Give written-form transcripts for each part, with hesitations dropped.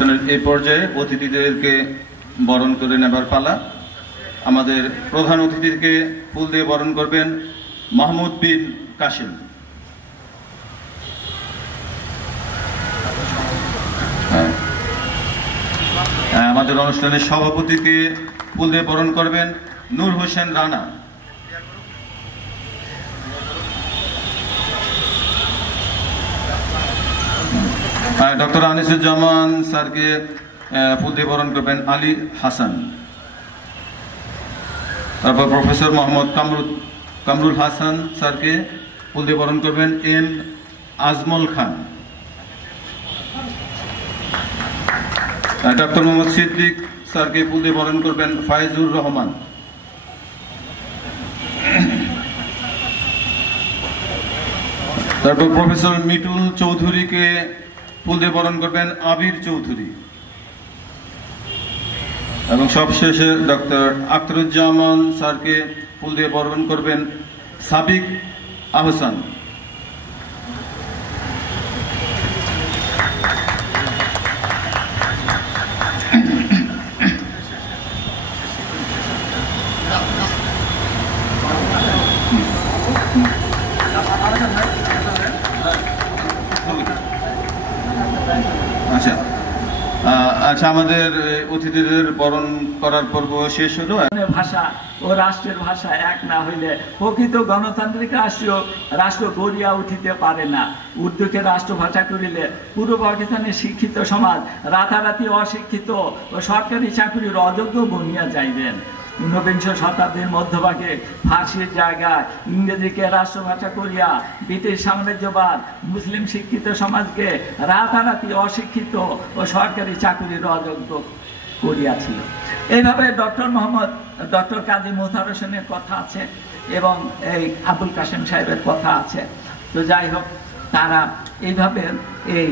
অনুষ্ঠানের এই পর্যায়ে অতিথিদেরকে বরণ করে নেবার পালা। আমাদের প্রধান অতিথিকে ফুল দিয়ে বরণ করবেন মাহমুদ বিন কাসিম। আমাদের অনুষ্ঠানের সভাপতিকে ফুল দিয়ে বরণ করবেন নূর হোসেন রানা। ডক্টর আনিসুজ্জামান স্যারকে ফুল দিয়ে বরণ করবেন আলী হাসান। তারপর প্রফেসর মোহাম্মদ কামরুল হাসান স্যারকে ফুল দিয়ে বরণ করবেন এম আজমল খান। ডক্টর মোহাম্মদ সিদ্দিক স্যারকে ফুল দিয়ে বরণ করবেন ফাইজুর রহমান। তারপর প্রফেসর মিটুল চৌধুরীকে ফুল দিয়ে বরণ করবেন আবির চৌধুরী। এবং সবশেষে ডক্টর আখতারুজ্জামান স্যারকে ফুল দিয়ে বরণ করবেন সাবিক আহসান। আচ্ছা, আমাদের অতিথিদের বরণ করার পর্ব শেষ হলো। ভাষা ও রাষ্ট্রের ভাষা এক না হইলে প্রকৃত গণতান্ত্রিক রাষ্ট্র গড়িয়া উঠিতে পারে না। উর্দুকে রাষ্ট্রভাষা করিলে পূর্ব পাকিস্তানের শিক্ষিত সমাজ রাতারাতি অশিক্ষিত ও সরকারি চাকরির অযোগ্য বনিয়া যাইবেন। ঊনবিংশ শতাব্দীর মধ্যভাগে ফার্সির জায়গায় ইংরেজিকে রাষ্ট্রভাষা করিয়া ব্রিটিশ সাম্রাজ্যবাদ মুসলিম শিক্ষিত সমাজকে রাতারাতি অশিক্ষিত ও সরকারি চাকরির অযোগ্য করিয়াছিল। এইভাবে ডক্টর কাজী মোতাহার হোসেনের কথা আছে এবং এই আবুল কাসেম সাহেবের কথা আছে। তো যাই হোক, তারা এইভাবে এই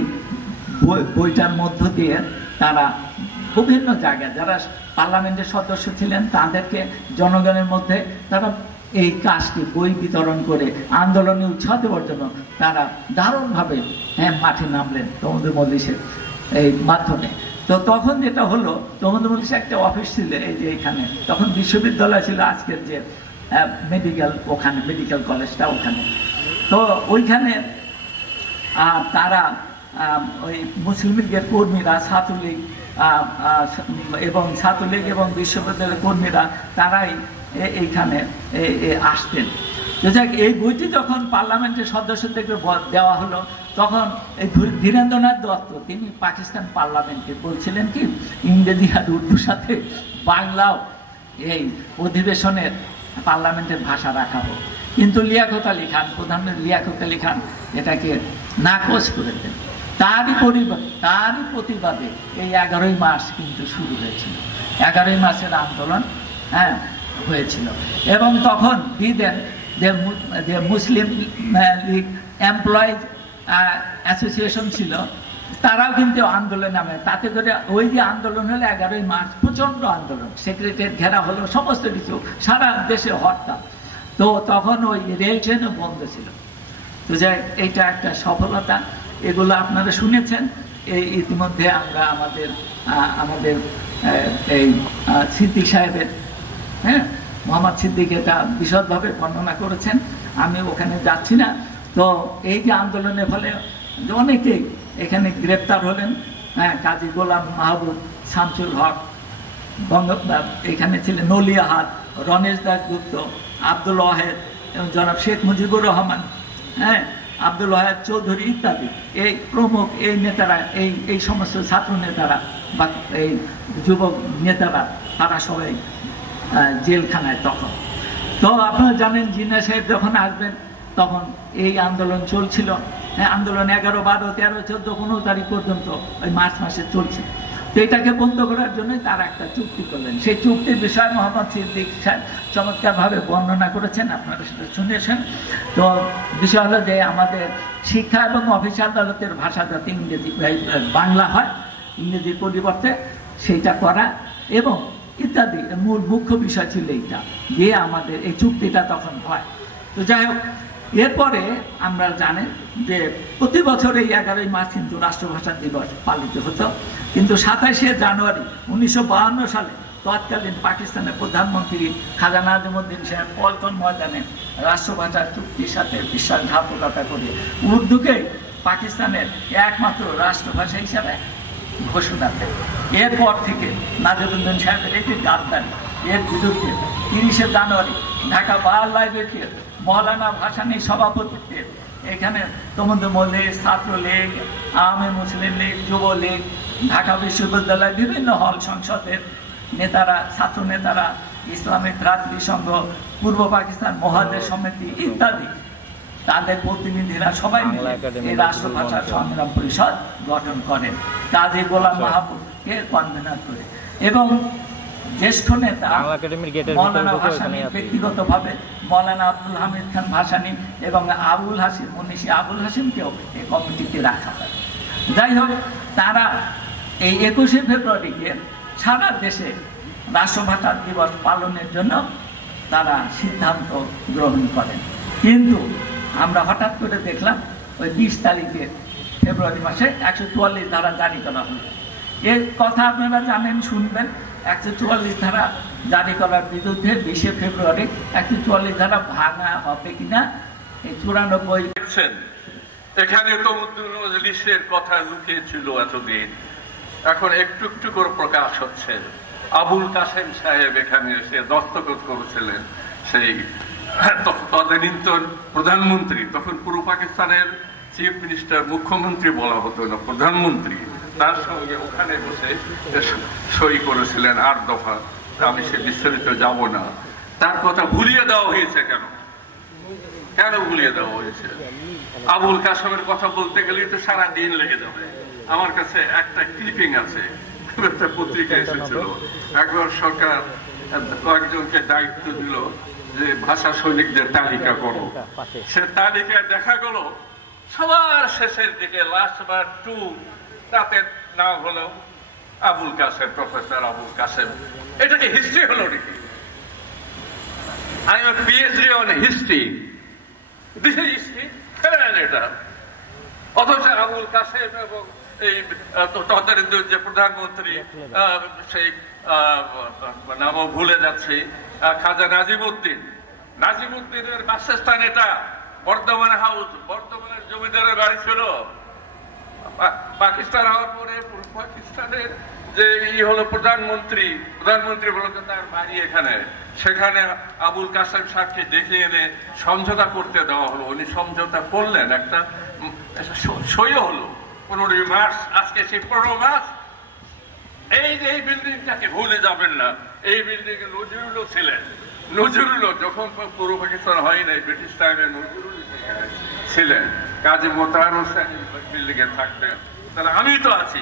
বইটার মধ্য দিয়ে তারা বিভিন্ন জায়গায় যারা পার্লামেন্টের সদস্য ছিলেন তাদেরকে জনগণের মধ্যে তারা এই কাজটি বই বিতরণ করে আন্দোলনে উৎসাহ দেওয়ার জন্য তারা দারুণভাবে মাঠে নামলেন তমুদুল মজলিসের এই মাধ্যমে। তো তখন যেটা হলো, তমুদুল মজলিসে একটা অফিস ছিল এই যে এখানে, তখন বিশ্ববিদ্যালয় ছিল আজকের যে মেডিকেল কলেজটা ওখানে। তো ওইখানে তারা ওই মুসলিম লীগের কর্মীরা ছাত্রলীগ এবং বিশ্ববিদ্যালয়ের কর্মীরা তারাই এইখানে আসতেন। এই বইটি যখন পার্লামেন্টের সদস্যদেরকে দেওয়া হলো তখন এই ধীরেন্দ্রনাথ দত্ত তিনি পাকিস্তান পার্লামেন্টে বলছিলেন কি ইংরেজি আর উর্দুর সাথে বাংলাও এই অধিবেশনের পার্লামেন্টের ভাষা রাখা হোক, কিন্তু লিয়াকত আলী খান, প্রধানমন্ত্রী লিয়াকত আলী খান এটাকে নাকচ করে দেন। তারই প্রতিবাদে এই 11ই মার্চ কিন্তু শুরু হয়েছিল। 11ই মার্চের আন্দোলন হয়েছিল এবং তখন দিদেন যে মুসলিম লীগ এমপ্লয়িজ অ্যাসোসিয়েশন ছিল তারাও কিন্তু আন্দোলন নামে। তাতে করে ওই যে আন্দোলন হলো 11ই মার্চ, প্রচন্ড আন্দোলন, সেক্রেটারিয়েট ঘেরা হলো, সমস্ত কিছু, সারা দেশে হরতাল। তো তখন ওই রেল ট্রেনও বন্ধ ছিল। তো যাই, এইটা একটা সফলতা। এগুলো আপনারা শুনেছেন। এই ইতিমধ্যে আমরা আমাদের এই সিদ্দিক সাহেবের মোহাম্মদ সিদ্দিক এটা বিশদভাবে বর্ণনা করেছেন, আমি ওখানে যাচ্ছি না। তো এই যে আন্দোলনের ফলে অনেকেই এখানে গ্রেপ্তার হলেন। কাজী গোলাম মাহবুব, শামসুল হক, এখানে ছিলেন নলিয়াহাট, রণেশ দাসগুপ্ত, আব্দুল ওয়াহেদ এবং জনাব শেখ মুজিবুর রহমান, আব্দুল ওয়াহেদ চৌধুরী ইত্যাদি এই প্রমুখ এই নেতারা, এই সমস্ত ছাত্র নেতারা বা এই যুবক নেতারা তারা সবাই জেলখানায় তখন। তো আপনারা জানেন জিন্নাহ সাহেব যখন আসবেন তখন এই আন্দোলন চলছিল। আন্দোলন 11, 12, 13, 14, 15 তারিখ পর্যন্ত ওই মার্চ মাসে চলছে। তো এটাকে বন্ধ করার জন্য তারা একটা চুক্তি করলেন। সেই চুক্তির বিষয়ে মোহাম্মদ সিদ্দিক সাহেব চমৎকারভাবে বর্ণনা করেছেন, আপনারা সেটা শুনেছেন। তো বিষয় হলো যে আমাদের শিক্ষা এবং অফিস আদালতের ভাষা যাতে ইংরেজি বাংলা হয়, ইংরেজির পরিবর্তে সেইটা করা এবং ইত্যাদি মুখ্য বিষয় ছিল এইটা, যে আমাদের এই চুক্তিটা তখন হয়। তো যাই হোক, এরপরে আমরা জানেন যে প্রতি বছর এই 11ই মার্চ কিন্তু রাষ্ট্রভাষা দিবস পালিত হতো, কিন্তু 27শে জানুয়ারি 1952 সালে তৎকালীন পাকিস্তানের প্রধানমন্ত্রী খাজা নাজিমুদ্দিন সাহেব পল্টন ময়দানে রাষ্ট্রভাষা চুক্তির সাথে বিশ্বাসঘাতকতা করে উর্দুকে পাকিস্তানের একমাত্র রাষ্ট্রভাষা হিসাবে ঘোষণা দেন। এরপর থেকে নাজিমুদ্দিন সাহেবের একটি গাদ্দারি, এর বিরুদ্ধে 30শে জানুয়ারি ঢাকা বার লাইব্রেরিতে মৌলানা ভাসানীর সভাপতিত্বে এখানে তমুদ্দুন মল্লিক, ছাত্রলীগ, আওয়ামী মুসলিম লীগ, যুবলীগ, ঢাকা বিশ্ববিদ্যালয় বিভিন্ন হল সংসদের নেতারা, ছাত্র নেতারা, ইসলামিক ভ্রাতৃ সংঘ, পূর্ব পাকিস্তান মহাদেশ সমিতি ইত্যাদি তাদের প্রতিনিধিরা সবাই মিলে এই রাষ্ট্রভাষা সংগ্রাম পরিষদ গঠন করেন কাজী গোলাম মাহবুবকে কনভেনার করে। এবং জ্যেষ্ঠ নেতা মৌলানা ভাসানী ব্যক্তিগতভাবে মৌলানা আব্দুল হামিদ খান ভাসানী এবং আবুল হাসিম, মুন্সি আবুল হাসিমকেও এই কমিটিতে রাখা হয়। যাই হোক, তারা এই 21শে ফেব্রুয়ারিকে সারা দেশে রাষ্ট্রভাষা দিবস পালনের জন্য তারা সিদ্ধান্ত গ্রহণ করেন। কিন্তু আমরা হঠাৎ করে দেখলাম ওই 20 তারিখে ফেব্রুয়ারি মাসে 144 ধারা জারি করা হলো। এর কথা আপনারা জানেন, শুনবেন। 144 ধারা জারি করার বিরুদ্ধে 20শে ফেব্রুয়ারি 144 ধারা ভাঙা হবে কিনা এই 94 এখানে তমুদ্দুন মজলিসের কথা লুকিয়ে ছিল এতদিন, এখন একটু একটু করে প্রকাশ হচ্ছে। আবুল কাসেম সাহেব এখানে এসে দস্তখত করেছিলেন, সেই তদানীন্তন প্রধানমন্ত্রী, তখন পূর্ব পাকিস্তানের চিফ মিনিস্টার, মুখ্যমন্ত্রী বলা হতো না, প্রধানমন্ত্রী, তার সঙ্গে ওখানে বসে সই করেছিলেন 8 দফা। আমি সে বিস্তারিত যাব না। তার কথা ভুলিয়ে দেওয়া হয়েছে কেন? কেন ভুলিয়ে দেওয়া হয়েছে? আবুল কাসেমের কথা বলতে গেলে তো সারা দিন লেগে যাবে। আমার কাছে একটা ক্লিপিং আছে, একটা পত্রিকা এসেছিল, একবার সরকার কয়েকজনকে দায়িত্ব দিল যে ভাষা সৈনিকদের তালিকা করো। সে তালিকায় দেখা গেল সবার শেষের দিকে লাস্ট বার 2 তাতে নাম হলো আবুল কাসেম, প্রফেসর আবুল কাসেম। এটাকে হিস্ট্রি হলো নাকি? I am PhD on history, this is history এটা। অথচ আবুল কাসেম এবং এই তদানীন্তন যে প্রধানমন্ত্রী, সেই নামও ভুলে যাচ্ছে, খাজা নাজিমুদ্দিনের বাসস্থান এটা, বর্ধমান হাউস, বর্ধমানের জমিদারের বাড়ি ছিল। পাকিস্তান হওয়ার পরে পূর্ব পাকিস্তানের যে হলো প্রধানমন্ত্রী বলতে তার বাড়ি এখানে, সেখানে আবুল কাসেম সাহেবকে ডেকে এনে সমঝোতা করতে দেওয়া হলো। উনি সমঝোতা করলেন, একটা সইও হলো 15 মার্চ। আজকে সেই 15 মার্চ এই যে এই বিল্ডিংটাকে ভুলে যাবেন না, এই বিল্ডিং এ নজরুলও ছিলেন। নজরুলও যখন পূর্ব পাকিস্তান হয় নাই, ব্রিটিশ টাইমে নজরুল ছিলেন। কাজী মোতাহার হোসেন বিল্ডিং এ থাকতেন। তাহলে আমি তো আছি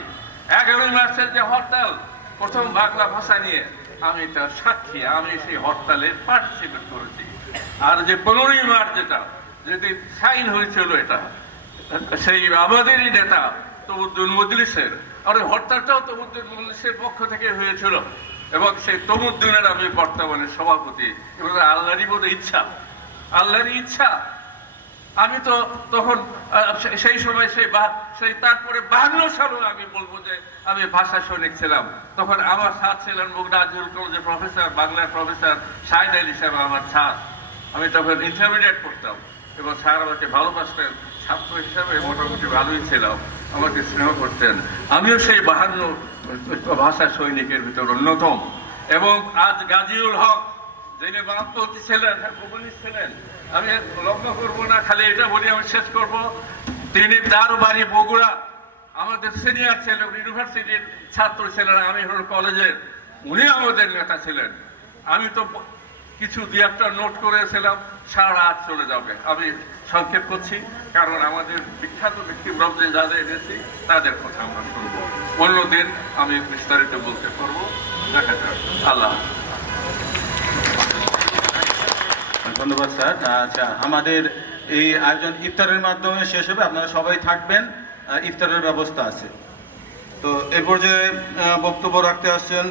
11 মার্চের যে হরতাল, প্রথম বাংলা ভাষা নিয়ে, আমি তার সাক্ষী। আমি সেই হরতালে পার্টিসিপেট করেছি। আর যে 15 মার্চ যেটা যদি সাইন হয়েছিল, এটা সেই আমাদেরই নেতা তমুদ্দুন মজলিসের, আর ওই হরতালটাও তমুদ্দুন মজলিসের পক্ষ থেকে হয়েছিল। এবং সেই তমুদ্দুনের আমি বর্তমানে সভাপতি। এবং আল্লাহরই বোধ আল্লাহরই ইচ্ছা। আমি তো তখন সেই সময় সেই তারপরে 52 সালে আমি বলবো যে আমি ভাষা সৈনিক ছিলাম। তখন আমার সাথ ছিলেন মুগনাজুল কলেজের প্রফেসর, বাংলার প্রফেসর শাহিদ আলী সাহেব আমার ছাত্র। আমি তখন ইন্টারমিডিয়েট করতাম এবং স্যার আমাকে ভালোবাসতেন। ছাত্র হিসাবে মোটামুটি ভালোই ছিলাম, আমাকে স্নেহ করতেন। আমিও সেই 52 ভাষা সৈনিকের ভিতর অন্যতম। এবং আজ গাজীউল হক, যিনি বামপন্থী ছিলেন, কমিউনিস্ট ছিলেন, আমি লক্ষ্য করবো না, খালি এটা বলি আমি শেষ করব। তিনি তার বাড়ি বগুড়া, আমাদের সিনিয়র ছিলেন, ইউনিভার্সিটির ছাত্র ছিলেন, আমি হল কলেজের। উনি আমাদের নেতা ছিলেন। আমি তো কিছু 2-1টা নোট করেছিলাম, সারা রাত চলে যাবে। আমি সংক্ষেপ করছি, কারণ আমাদের বিখ্যাত ব্যক্তিবর্গ যাদের এনেছি তাদের কথা আমরা শুনবো। অন্যদিন আমি বিস্তারিত বলতে পারবো। দেখা যাক। আল্লাহ। ধন্যবাদ স্যার। আচ্ছা, আমাদের এই আয়োজন ইফতারের মাধ্যমে শেষ হবে। আপনারা সবাই থাকবেন, ইফতারের ব্যবস্থা আছে। তো এরপর যে বক্তব্য রাখতে আসছেন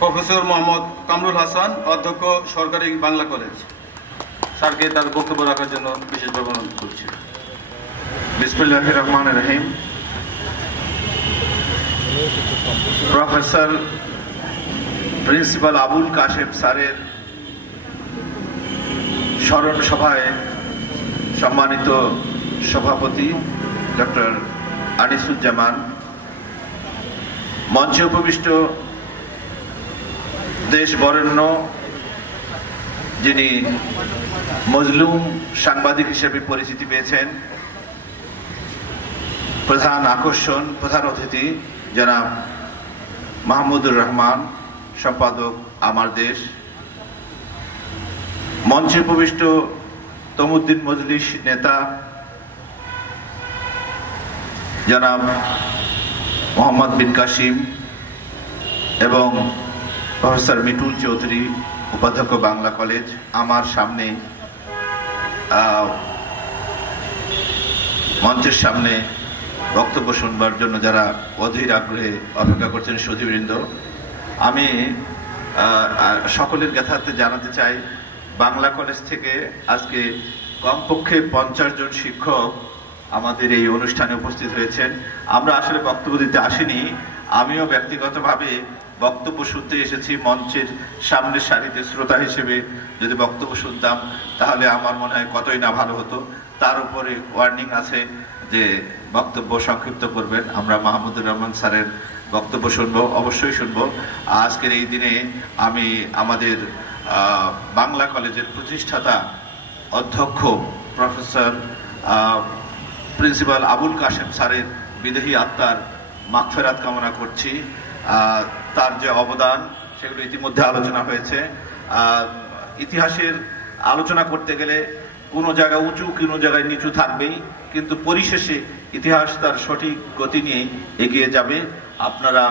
প্রফেসর মোহাম্মদ কামরুল হাসান, অধ্যক্ষ, সরকারি বাংলা কলেজ। স্যারকে তার বক্তব্য রাখার জন্য বিশেষভাবে অনুরোধ করছি। বিসমিল্লাহির রহমানির রহিম। প্রফেসর প্রিন্সিপাল আবুল কাশেম স্যারের স্মরণ সভায় সম্মানিত সভাপতি ডক্টর আনিসুজ্জামান, মঞ্চে উপবিষ্ট দেশ বরেণ্য যিনি মজলুম সাংবাদিক হিসেবে পরিচিতি পেয়েছেন, প্রধান আকর্ষণ, প্রধান অতিথি জনাব মাহমুদুর রহমান, সম্পাদক আমার দেশ, মঞ্চে উপবিষ্ট তমুদ্দিন মজলিস নেতা জনাব মোহাম্মদ বিন কাসিম এবং প্রফেসর মিটুল চৌধুরী, উপাধ্যক্ষ বাংলা কলেজ, আমার সামনে মঞ্চের সামনে বক্তব্য শুনবার জন্য যারা অধীর আগ্রহে অপেক্ষা করছেন সুধীবৃন্দ, আমি সকলের জ্ঞাতার্থে জানাতে চাই বাংলা কলেজ থেকে আজকে কমপক্ষে 50 জন শিক্ষক আমাদের এই অনুষ্ঠানে উপস্থিত হয়েছেন। আমরা আসলে বক্তব্য দিতে আসিনি, আমিও ব্যক্তিগতভাবে বক্তব্য শুনতে এসেছি। মঞ্চের সামনের সারিতে শ্রোতা হিসেবে যদি বক্তব্য শুনতাম তাহলে আমার মনে হয় কতই না ভালো হতো। তার উপরে ওয়ার্নিং আছে যে বক্তব্য সংক্ষিপ্ত করবেন। আমরা মাহমুদুর রহমান স্যারের বক্তব্য শুনবো, অবশ্যই শুনবো। আজকের এই দিনে আমি আমাদের বাংলা কলেজের প্রতিষ্ঠাতা অধ্যক্ষ প্রফেসর প্রিন্সিপাল আবুল কাশেম স্যারের বিদেহী আত্মার মাগফিরাত কামনা করছি। তার যে অবদান সেগুলো ইতিমধ্যে আলোচনা হয়েছে। ইতিহাসের আলোচনা করতে গেলে কোনো জায়গায় উঁচু, কোনো জায়গায় নিচু থাকবেই, কিন্তু পরিশেষে ইতিহাস তার সঠিক গতি নিয়ে এগিয়ে যাবে। আপনারা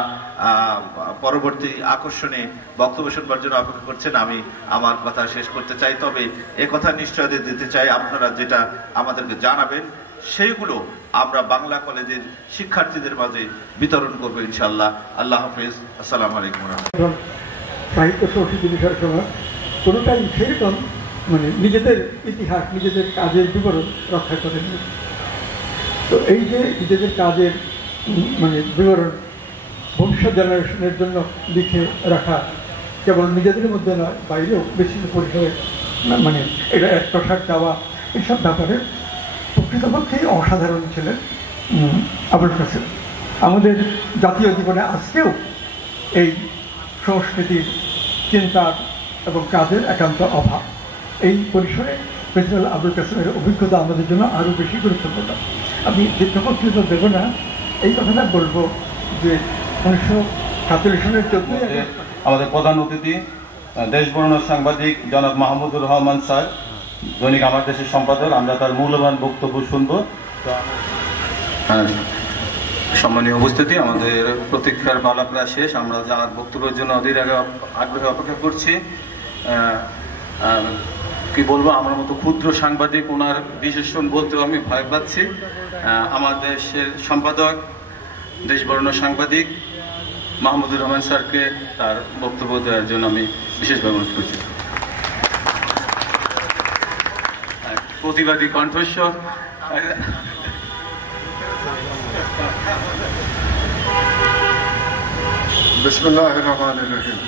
পরবর্তী আকর্ষণে বক্তব্য শুনবার জন্য অপেক্ষা করছেন। আমি আমার কথা শেষ করতে চাই, তবে কথা নিশ্চয়তা দিতে চাই, আপনারা যেটা আমাদেরকে জানাবেন সেইগুলো আমরা বাংলা কলেজের শিক্ষার্থীদের মাঝে বিতরণ করবো ইনশাআল্লাহ। আল্লাহ হাফেজ, আসসালামু আলাইকুম। সাহিত্য সংস্কৃতি বিষয়ের সময় কোনোটাই সেরকম নিজেদের ইতিহাস, নিজেদের কাজের বিবরণ রক্ষা করেন। তো এই যে নিজেদের কাজের বিবরণ ভবিষ্যৎ জেনারেশনের জন্য লিখে রাখা কেবল নিজেদের মধ্যে নয়, বাইরেও বেশি পরিসরে এটা এক প্রসার চাওয়া, এইসব ব্যাপারে প্রকৃতপক্ষেই অসাধারণ ছিলেন আবুল কাসেম। আমাদের জাতীয় জীবনে আজকেও এই সংস্কৃতির, চিন্তার এবং কাজের একান্ত অভাব। এই পরিসরে প্রিন্সিপাল আবুল কাসেমের অভিজ্ঞতা আমাদের জন্য আরও বেশি গুরুত্বপূর্ণ। আমি দীর্ঘবক্তৃতা দেব না, এই কথাটা বলবো যে 1947 সনের 14 আগস্ট আমাদের প্রধান অতিথি দেশ বরেণ্য সাংবাদিক জনাব মাহমুদুর রহমান স্যার, দৈনিক আমার দেশের সম্পাদক, আমরা তার মূল্যবান বক্তব্য শুনব। সম্মানীয় উপস্থিতি, আমাদের প্রতীক্ষার পালা প্রায় শেষ। আমরা যার বক্তব্যের জন্য অধীর আগ্রহে অপেক্ষা করছি। কি বলবো, আমার মতো ক্ষুদ্র সাংবাদিক ওনার বিশেষণ বলতেও আমি ভয় পাচ্ছি। আমার দেশের সম্পাদক, দেশ বরেণ্য সাংবাদিক মাহমুদুর রহমান স্যারকে তার বক্তব্য দেওয়ার জন্য আমি বিশেষভাবে অনুরোধ করছি। প্রতিবাদী কণ্ঠস্বর, বিসমিল্লাহির রহমানির রহিম।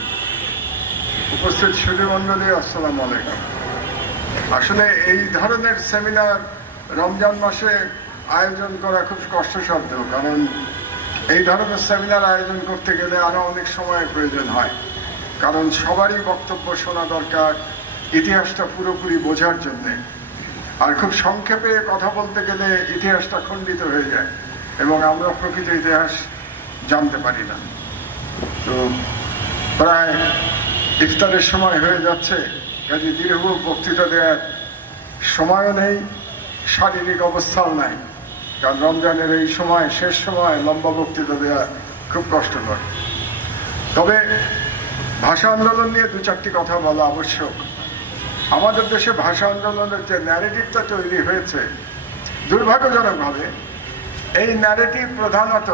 উপস্থিত সুধীমণ্ডলী, আসসালামু আলাইকুম। আসলে এই ধরনের সেমিনার রমজান মাসে আয়োজন করা খুব কষ্টসাধ্য, কারণ এই ধরনের সেমিনার আয়োজন করতে গেলে আরো অনেক সময়ের প্রয়োজন হয়, কারণ সবারই বক্তব্য শোনা দরকার ইতিহাসটা পুরোপুরি বোঝার জন্যে। আর খুব সংক্ষেপে কথা বলতে গেলে ইতিহাসটা খণ্ডিত হয়ে যায় এবং আমরা প্রকৃত ইতিহাস জানতে পারি না। তো প্রায় ইফতারের সময় হয়ে যাচ্ছে, কাজে দীর্ঘ বক্তৃতা দেওয়ার সময়ও নেই, শারীরিক অবস্থাও নাই, কারণ রমজানের এই সময়, শেষ সময় লম্বা বক্তৃতা দেওয়া খুব কষ্টকর। তবে ভাষা আন্দোলন নিয়ে 2-4টি কথা বলা আবশ্যক। আমাদের দেশে ভাষা আন্দোলনের যে ন্যারেটিভটা তৈরি হয়েছে, দুর্ভাগ্যজনকভাবে এই ন্যারেটিভ প্রধানত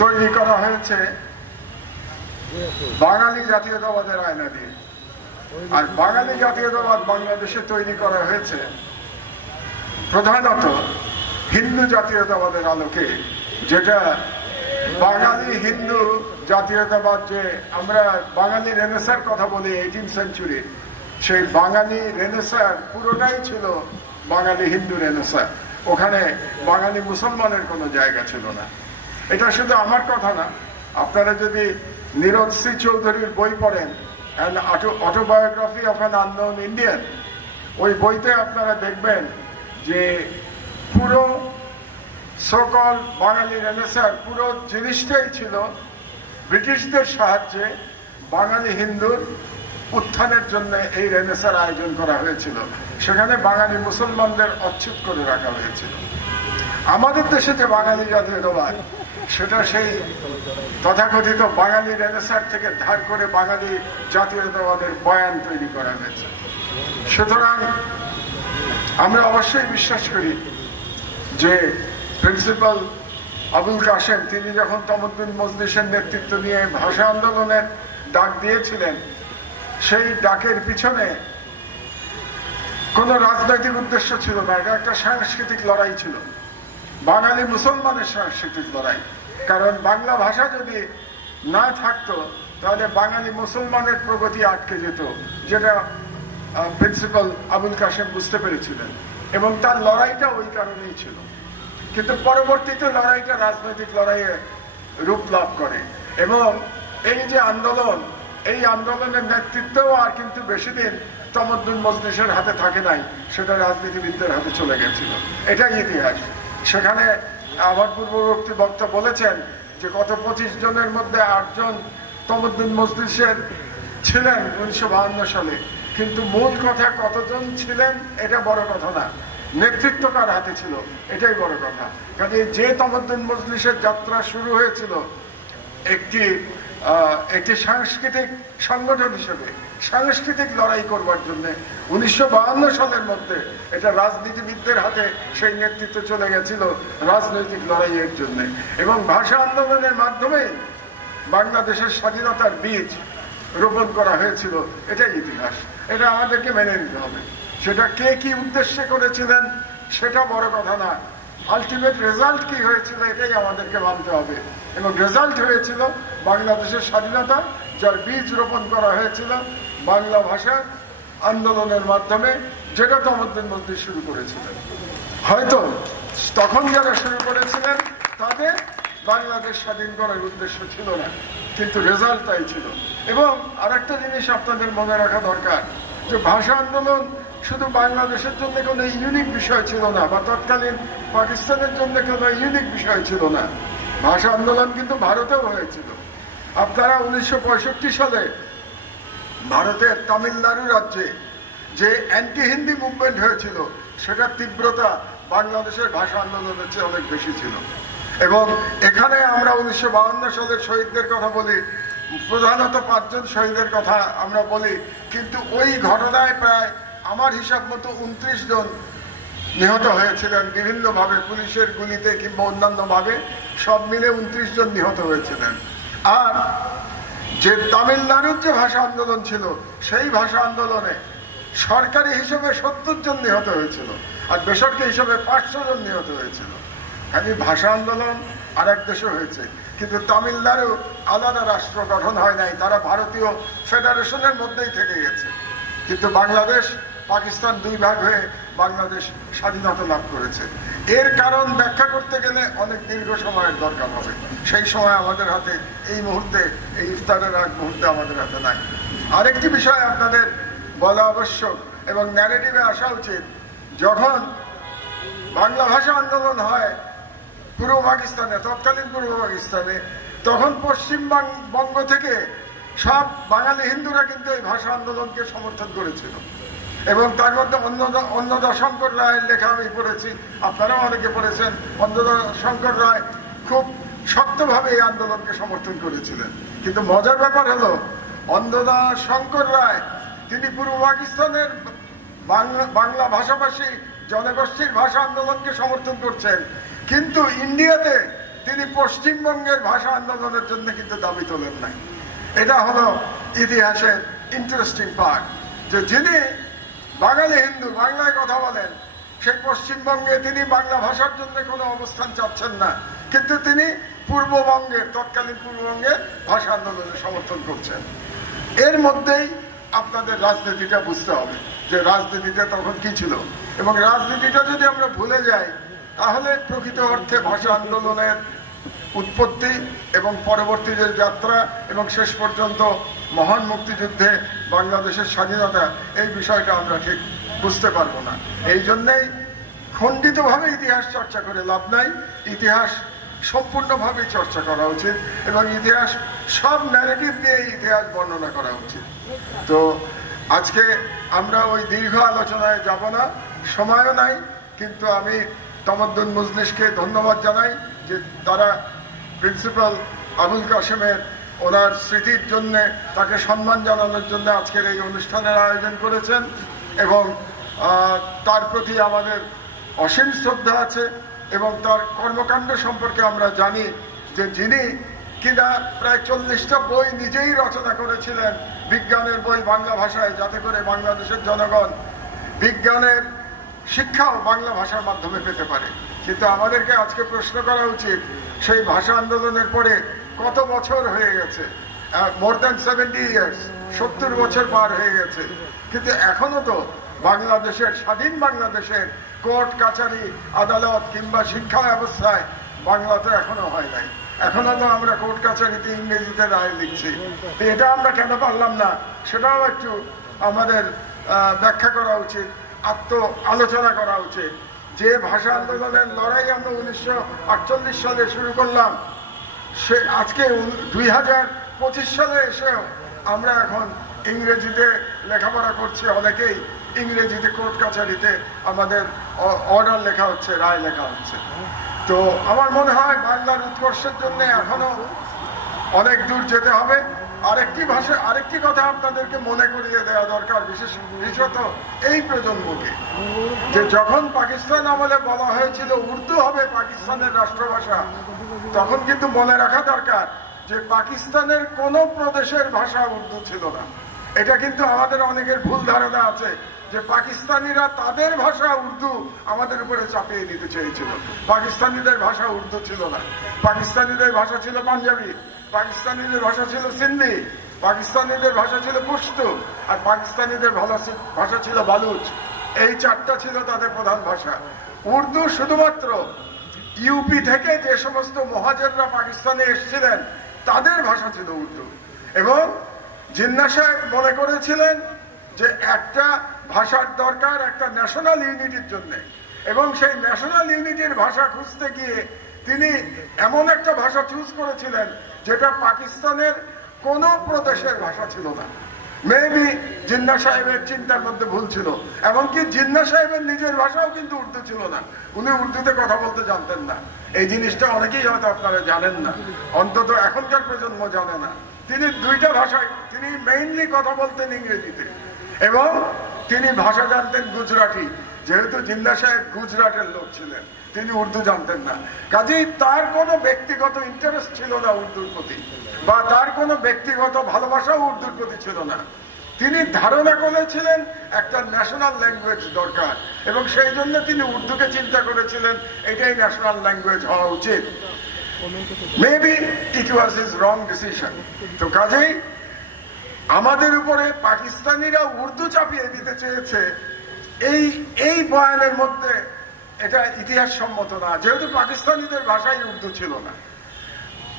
তৈরি করা হয়েছে বাঙালি জাতীয়তাবাদের আয়না দিয়ে। আর বাঙালি জাতীয়তাবাদ বাংলাদেশে তৈরি করা হয়েছে প্রধানত হিন্দু জাতীয়তাবাদের আলোকে, যেটা বাঙালি হিন্দু জাতীয়তাবাদ, যে আমরা বাঙালি রেনেসার কথা বলি 18th সেঞ্চুরি, সেই বাঙালি রেনেসার পুরোটাই ছিল বাঙালি হিন্দু রেনেসার। ওখানে বাঙালি মুসলমানের কোনো জায়গা ছিল না। এটা শুধু আমার কথা না, আপনারা যদি নীরজ সি চৌধুরীর বই পড়েন, an autobiography of an unknown Indian, ওই বইতে আপনারা দেখবেন যে পুরো সকল বাঙালি রেনেসার পুরো জিনিসটাই ছিল ব্রিটিশদের সাহায্যে বাঙালি হিন্দুর উত্থানের জন্য এই রেনেসার আয়োজন করা হয়েছিল। সেখানে বাঙালি মুসলমানদের অচ্ছুত করে রাখা হয়েছিল। আমাদের দেশে যে বাঙালি জাতীয়তাবাদ, সেটা সেই তথাকথিত বাঙালি রেনেসার থেকে ধার করে বাঙালি জাতীয়তাবাদের বয়ান তৈরি করা হয়েছে। সুতরাং আমরা অবশ্যই বিশ্বাস করি যে প্রিন্সিপাল আবুল কাশেম তিনি যখন তমদ্দুন মজলিসের নেতৃত্ব নিয়ে ভাষা আন্দোলনের ডাক দিয়েছিলেন, সেই ডাকের পিছনে কোনো রাজনৈতিক উদ্দেশ্য ছিল না। এটা একটা সাংস্কৃতিক লড়াই ছিল, বাঙালি মুসলমানের সাংস্কৃতিক লড়াই। কারণ বাংলা ভাষা যদি না থাকতো তাহলে বাঙালি মুসলমানের প্রগতি আটকে যেত, যেটা প্রিন্সিপাল আবুল কাশেম বুঝতে পেরেছিলেন, এবং তার লড়াইটা ওই কারণেই ছিল। কিন্তু পরবর্তীতে লড়াইটা রাজনৈতিক লড়াইয়ে রূপ লাভ করে, এবং এই যে আন্দোলন, এই আন্দোলনের নেতৃত্বও আর কিন্তু বেশি দিন তমদ্দুন মজলিসের হাতে থাকে নাই, সেটা রাজনীতিবিদদের হাতে চলে গেছিল। এটাই ইতিহাস। সেখানে আমার পূর্ববর্তী বক্তা বলেছেন যে গত 25 জনের মধ্যে 8 জন তমদ্দুন মজলিসের ছিলেন 1952 সালে, কিন্তু মূল কথা কতজন ছিলেন এটা বড় কথা না, নেতৃত্ব কার হাতে ছিল এটাই বড় কথা। কাজে যে তমদ্দুন মজলিসের যাত্রা শুরু হয়েছিল একটি সাংস্কৃতিক সংগঠন হিসেবে, সাংস্কৃতিক লড়াই করবার জন্য, 1952 সালের মধ্যে এটা রাজনীতিবিদদের হাতে সেই নেতৃত্ব চলে গেছিল রাজনৈতিক লড়াইয়ের জন্য, এবং ভাষা আন্দোলনের মাধ্যমে বাংলাদেশের স্বাধীনতার বীজ রোপণ করা হয়েছিল। এটাই ইতিহাস, এটা আমাদেরকে মেনে নিতে হবে। সেটা কে কি উদ্দেশ্যে করেছিলেন সেটা বড় কথা না, আলটিমেট রেজাল্ট কি হয়েছিল এটাই আমাদেরকে মানতে হবে। এবং রেজাল্ট হয়েছিল বাংলাদেশের স্বাধীনতা, যার বীজ রোপণ করা হয়েছিল বাংলা ভাষার আন্দোলনের মাধ্যমে, যেটা তমদ্দুন মজলিস শুরু করেছিলেন। হয়তো তখন যারা শুরু করেছিলেন তাদের বাংলাদেশ স্বাধীন করার উদ্দেশ্য ছিল না, কিন্তু রেজাল্ট তাই ছিল। এবং আরেকটা জিনিস আপনাদের মনে রাখা দরকার, যে ভাষা আন্দোলন শুধু বাংলাদেশের জন্য কোনো ইউনিক বিষয় ছিল না, বা তৎকালীন পাকিস্তানের জন্য কোনো ইউনিক বিষয় ছিল না। ভাষা আন্দোলন কিন্তু ভারতেও হয়েছিল। আপনারা 1965 সালে ভারতের তামিলনাড়ু রাজ্যে যে অ্যান্টি হিন্দি মুভমেন্ট হয়েছিল, সেটার তীব্রতা বাংলাদেশের ভাষা আন্দোলনের চেয়ে অনেক বেশি ছিল। এবং এখানে আমরা 1952 সালের শহীদদের কথা বলি, প্রধানত 5 জন শহীদের কথা আমরা বলি, কিন্তু ওই ঘটনায় প্রায় আমার হিসাব মতো 29 জন নিহত হয়েছিলেন বিভিন্নভাবে, পুলিশের গুলিতে কিংবা অন্যান্য ভাবে, সব মিলে 29 জন নিহত হয়েছিলেন। আর যে তামিলনাড়ুর যে ভাষা আন্দোলন ছিল, সেই ভাষা আন্দোলনে সরকারি হিসেবে 70 জন নিহত হয়েছিল, আর বেসরকারি হিসেবে 500 জন নিহত হয়েছিল। খালি ভাষা আন্দোলন আর এক দেশে হয়েছে, কিন্তু তামিলনাড়ু আলাদা রাষ্ট্র গঠন হয় নাই, তারা ভারতীয় ফেডারেশনের মধ্যেই থেকে গেছে। কিন্তু বাংলাদেশ, পাকিস্তান 2 ভাগ হয়ে বাংলাদেশ স্বাধীনতা লাভ করেছে। এর কারণ ব্যাখ্যা করতে গেলে অনেক দীর্ঘ সময়ের দরকার হবে, সেই সময় আমাদের হাতে এই মুহূর্তে, এই ইফতারের আগ মুহূর্তে আমাদের হাতে নাই। আরেকটি বিষয় আপনাদের বলা আবশ্যক এবং ন্যারেটিভে আসা উচিত, যখন বাংলা ভাষা আন্দোলন হয় পূর্ব পাকিস্তানে, তৎকালীন পূর্ব পাকিস্তানে, তখন পশ্চিমবঙ্গ থেকে সব বাঙালি হিন্দুরা কিন্তু এই ভাষা আন্দোলনকে সমর্থন করেছিল। এবং তার মধ্যে অন্নদা শঙ্কর রায়ের লেখা আমি পড়েছি, আপনারাও অনেকে পড়েছেন। অন্নদা শঙ্কর রায় খুব শক্তভাবে এই আন্দোলনকে সমর্থন করেছিলেন। কিন্তু মজার ব্যাপার হলো, অন্নদা শঙ্কর রায় তিনি পূর্ব পাকিস্তানের বাংলা ভাষাভাষী জনগোষ্ঠীর ভাষা আন্দোলনকে সমর্থন করছেন, কিন্তু ইন্ডিয়াতে তিনি পশ্চিমবঙ্গের ভাষা আন্দোলনের জন্য কিন্তু দাবি তোলেন নাই। এটা হলো ইতিহাসের ইন্টারেস্টিং পার্ট। যে যিনি বাঙালি হিন্দু, বাংলায় কথা বলেন, সেই পশ্চিমবঙ্গে তিনি বাংলা ভাষার জন্য কোনো অবস্থান চাচ্ছেন না, কিন্তু তিনি পূর্ববঙ্গের, তৎকালীন পূর্ববঙ্গের ভাষা আন্দোলনের সমর্থন করছেন। এর মধ্যেই আপনাদের রাজনীতিটা বুঝতে হবে যে রাজনীতিটা তখন কি ছিল, এবং রাজনীতিটা যদি আমরা ভুলে যাই তাহলে প্রকৃত অর্থে ভাষা আন্দোলনের উৎপত্তি এবং পরবর্তী যে যাত্রা এবং শেষ পর্যন্ত মহান মুক্তিযুদ্ধে বাংলাদেশের স্বাধীনতা, এই বিষয়টা আমরা ঠিক বুঝতে পারবো না। এই জন্যেই খণ্ডিতভাবে ইতিহাস চর্চা করে লাভ নাই, ইতিহাস সম্পূর্ণভাবে চর্চা করা উচিত এবং ইতিহাস সব ন্যারেটিভ দিয়ে ইতিহাস বর্ণনা করা উচিত। তো আজকে আমরা ওই দীর্ঘ আলোচনায় যাব না, সময়ও নাই, কিন্তু আমি তমদ্দুন মজলিসকে ধন্যবাদ জানাই যে তারা প্রিন্সিপাল আবুল কাশেমের ওনার স্মৃতির জন্য, তাকে সম্মান জানানোর জন্য আজকের এই অনুষ্ঠানের আয়োজন করেছেন এবং তার প্রতি আমাদের অসীম শ্রদ্ধা আছে এবং তার কর্মকাণ্ড সম্পর্কে আমরা জানি যে যিনি কিনা প্রায় 40টা বই নিজেই রচনা করেছিলেন, বিজ্ঞানের বই বাংলা ভাষায়, যাতে করে বাংলাদেশের জনগণ বিজ্ঞানের শিক্ষাও বাংলা ভাষার মাধ্যমে পেতে পারে। কিন্তু আমাদেরকে আজকে প্রশ্ন করা উচিত, সেই ভাষা আন্দোলনের পরে কত বছর হয়ে গেছে, মোর দ্যান 70 ইয়ার্স, 70 বছর পার হয়ে গেছে, কিন্তু এখনো তো বাংলাদেশের, স্বাধীন বাংলাদেশের কোর্ট কাছারি আদালত কিংবা শিক্ষা ব্যবস্থায় বাংলা তো এখনো হয় নাই। এখনো তো আমরা কোর্ট কাছারিতে ইংরেজিতে রায় লিখছি। এটা আমরা কেন পারলাম না সেটাও একটু আমাদের ব্যাখ্যা করা উচিত, আলোচনা করা উচিত। যে ভাষা আন্দোলনের লড়াই আমরা 1948 সালে শুরু করলাম, সে আজকে 2025 সালে এসেও আমরা এখন ইংরেজিতে লেখাপড়া করছি, অনেকেই ইংরেজিতে কোর্ট কাছারিতে আমাদের অর্ডার লেখা হচ্ছে, রায় লেখা হচ্ছে। তো আমার মনে হয় বাংলার উৎকর্ষের জন্য এখনো অনেক দূর যেতে হবে। আরেকটি কথা আপনাদেরকে মনে করিয়ে দেওয়া দরকার, বিশেষত এই প্রজন্মকে, যে যখন পাকিস্তান আমলে বলা হয়েছিল উর্দু হবে পাকিস্তানের রাষ্ট্রভাষা, তখন কিন্তু মনে রাখা দরকার যে পাকিস্তানের কোন প্রদেশের ভাষা উর্দু ছিল না। এটা কিন্তু আমাদের অনেকের ভুল ধারণা আছে যে পাকিস্তানিরা তাদের ভাষা উর্দু আমাদের উপরে চাপিয়ে দিতে চেয়েছিল। পাকিস্তানিদের ভাষা উর্দু ছিল না, পাকিস্তানিদের ভাষা ছিল পাঞ্জাবি, পাকিস্তানিদের ভাষা ছিল সিন্ধি, পাকিস্তানিদের ভাষা ছিল পুশতু, আর পাকিস্তানিদের ভাষা ছিল বালুচ। এই 4টা ছিল তাদের প্রধান ভাষা। উর্দু শুধুমাত্র ইউপি থেকে যে সমস্ত মুহাজিররা পাকিস্তানে এসেছিলেন তাদের ভাষা ছিল উর্দু। এবং জিন্নাহ সাহেব মনে করেছিলেন যে একটা ভাষার দরকার একটা ন্যাশনাল ইউনিটির জন্য, এবং সেই ন্যাশনাল ইউনিটির ভাষা খুঁজতে গিয়ে তিনি এমন একটা ভাষা চুজ করেছিলেন যেটা পাকিস্তানের কোন প্রদেশের ভাষা ছিল না। মেবি জিন্নাহ সাহেবের চিন্তার মধ্যে ভুল ছিল, এমনকি জিন্নাহ সাহেবের নিজের ভাষাও কিন্তু উর্দু ছিল না, উনি উর্দুতে কথা বলতে জানতেন না। এই জিনিসটা অনেকেই হয়তো আপনারা জানেন না, অন্তত এখনকার প্রজন্ম জানে না। তিনি 2টা ভাষায়, তিনি মেইনলি কথা বলতেন ইংরেজিতে, এবং তিনি ভাষা জানতেন গুজরাটি, যেহেতু জিন্নাহ সাহেব গুজরাটের লোক ছিলেন, তিনি উর্দু জানতেন না। কাজেই তার কোনো ব্যক্তিগত ইন্টারেস্ট ছিল না উর্দুর প্রতি, বা তার কোনো ব্যক্তিগত ভালোবাসাও উর্দুর প্রতি ছিল না। তিনি ধারণা করেছিলেন একটা ন্যাশনাল ল্যাঙ্গুয়েজ দরকার, এবং সেই জন্য তিনি উর্দুকে চিন্তা করেছিলেন এটাই ন্যাশনাল ল্যাঙ্গুয়েজ হওয়া উচিত। Maybe it was his wrong decision. তো কাজেই আমাদের উপরে পাকিস্তানিরা উর্দু চাপিয়ে দিতে চেয়েছে, এই বয়ানের মধ্যে এটা ইতিহাস সম্মত না, যেহেতু পাকিস্তানিদের ভাষায় উর্দু ছিল না।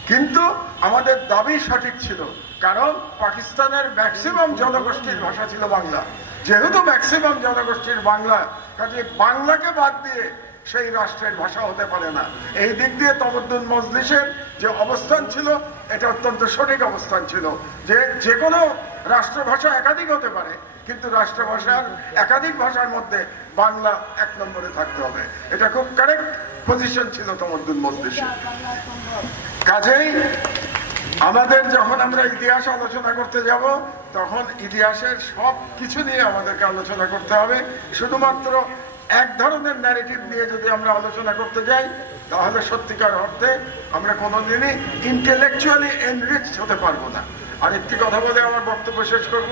কিন্তু আমাদের দাবি সঠিক ছিল, কারণ পাকিস্তানের ম্যাক্সিমাম জনগোষ্ঠীর ভাষা ছিল বাংলা। যেহেতু ম্যাক্সিমাম জনগোষ্ঠীর বাংলা, কাজে বাংলাকে বাদ দিয়ে সেই রাষ্ট্রের ভাষা হতে পারে না। এই দিক দিয়ে তমদ্দুন মজলিসের যে অবস্থান ছিল এটা অত্যন্ত সঠিক অবস্থান ছিল, যে কোনো রাষ্ট্রভাষা একাধিক হতে পারে, কিন্তু রাষ্ট্রভাষার একাধিক ভাষার মধ্যে বাংলা 1 নম্বরে থাকতে হবে। এটা খুব কারেক্ট পজিশন ছিল তমদ্দুন মজলিসের। কাজেই আমাদের যখন আমরা ইতিহাস আলোচনা করতে যাব, তখন ইতিহাসের সব কিছু নিয়ে আমাদেরকে আলোচনা করতে হবে। শুধুমাত্র এক ধরনের ন্যারেটিভ নিয়ে যদি আমরা আলোচনা করতে যাই, তাহলে সত্যিকার অর্থে আমরা কোনোদিনই ইন্টেলেকচুয়ালি এনরিচড হতে পারবো না। আর একটি কথা বলে আমার বক্তব্য শেষ করব,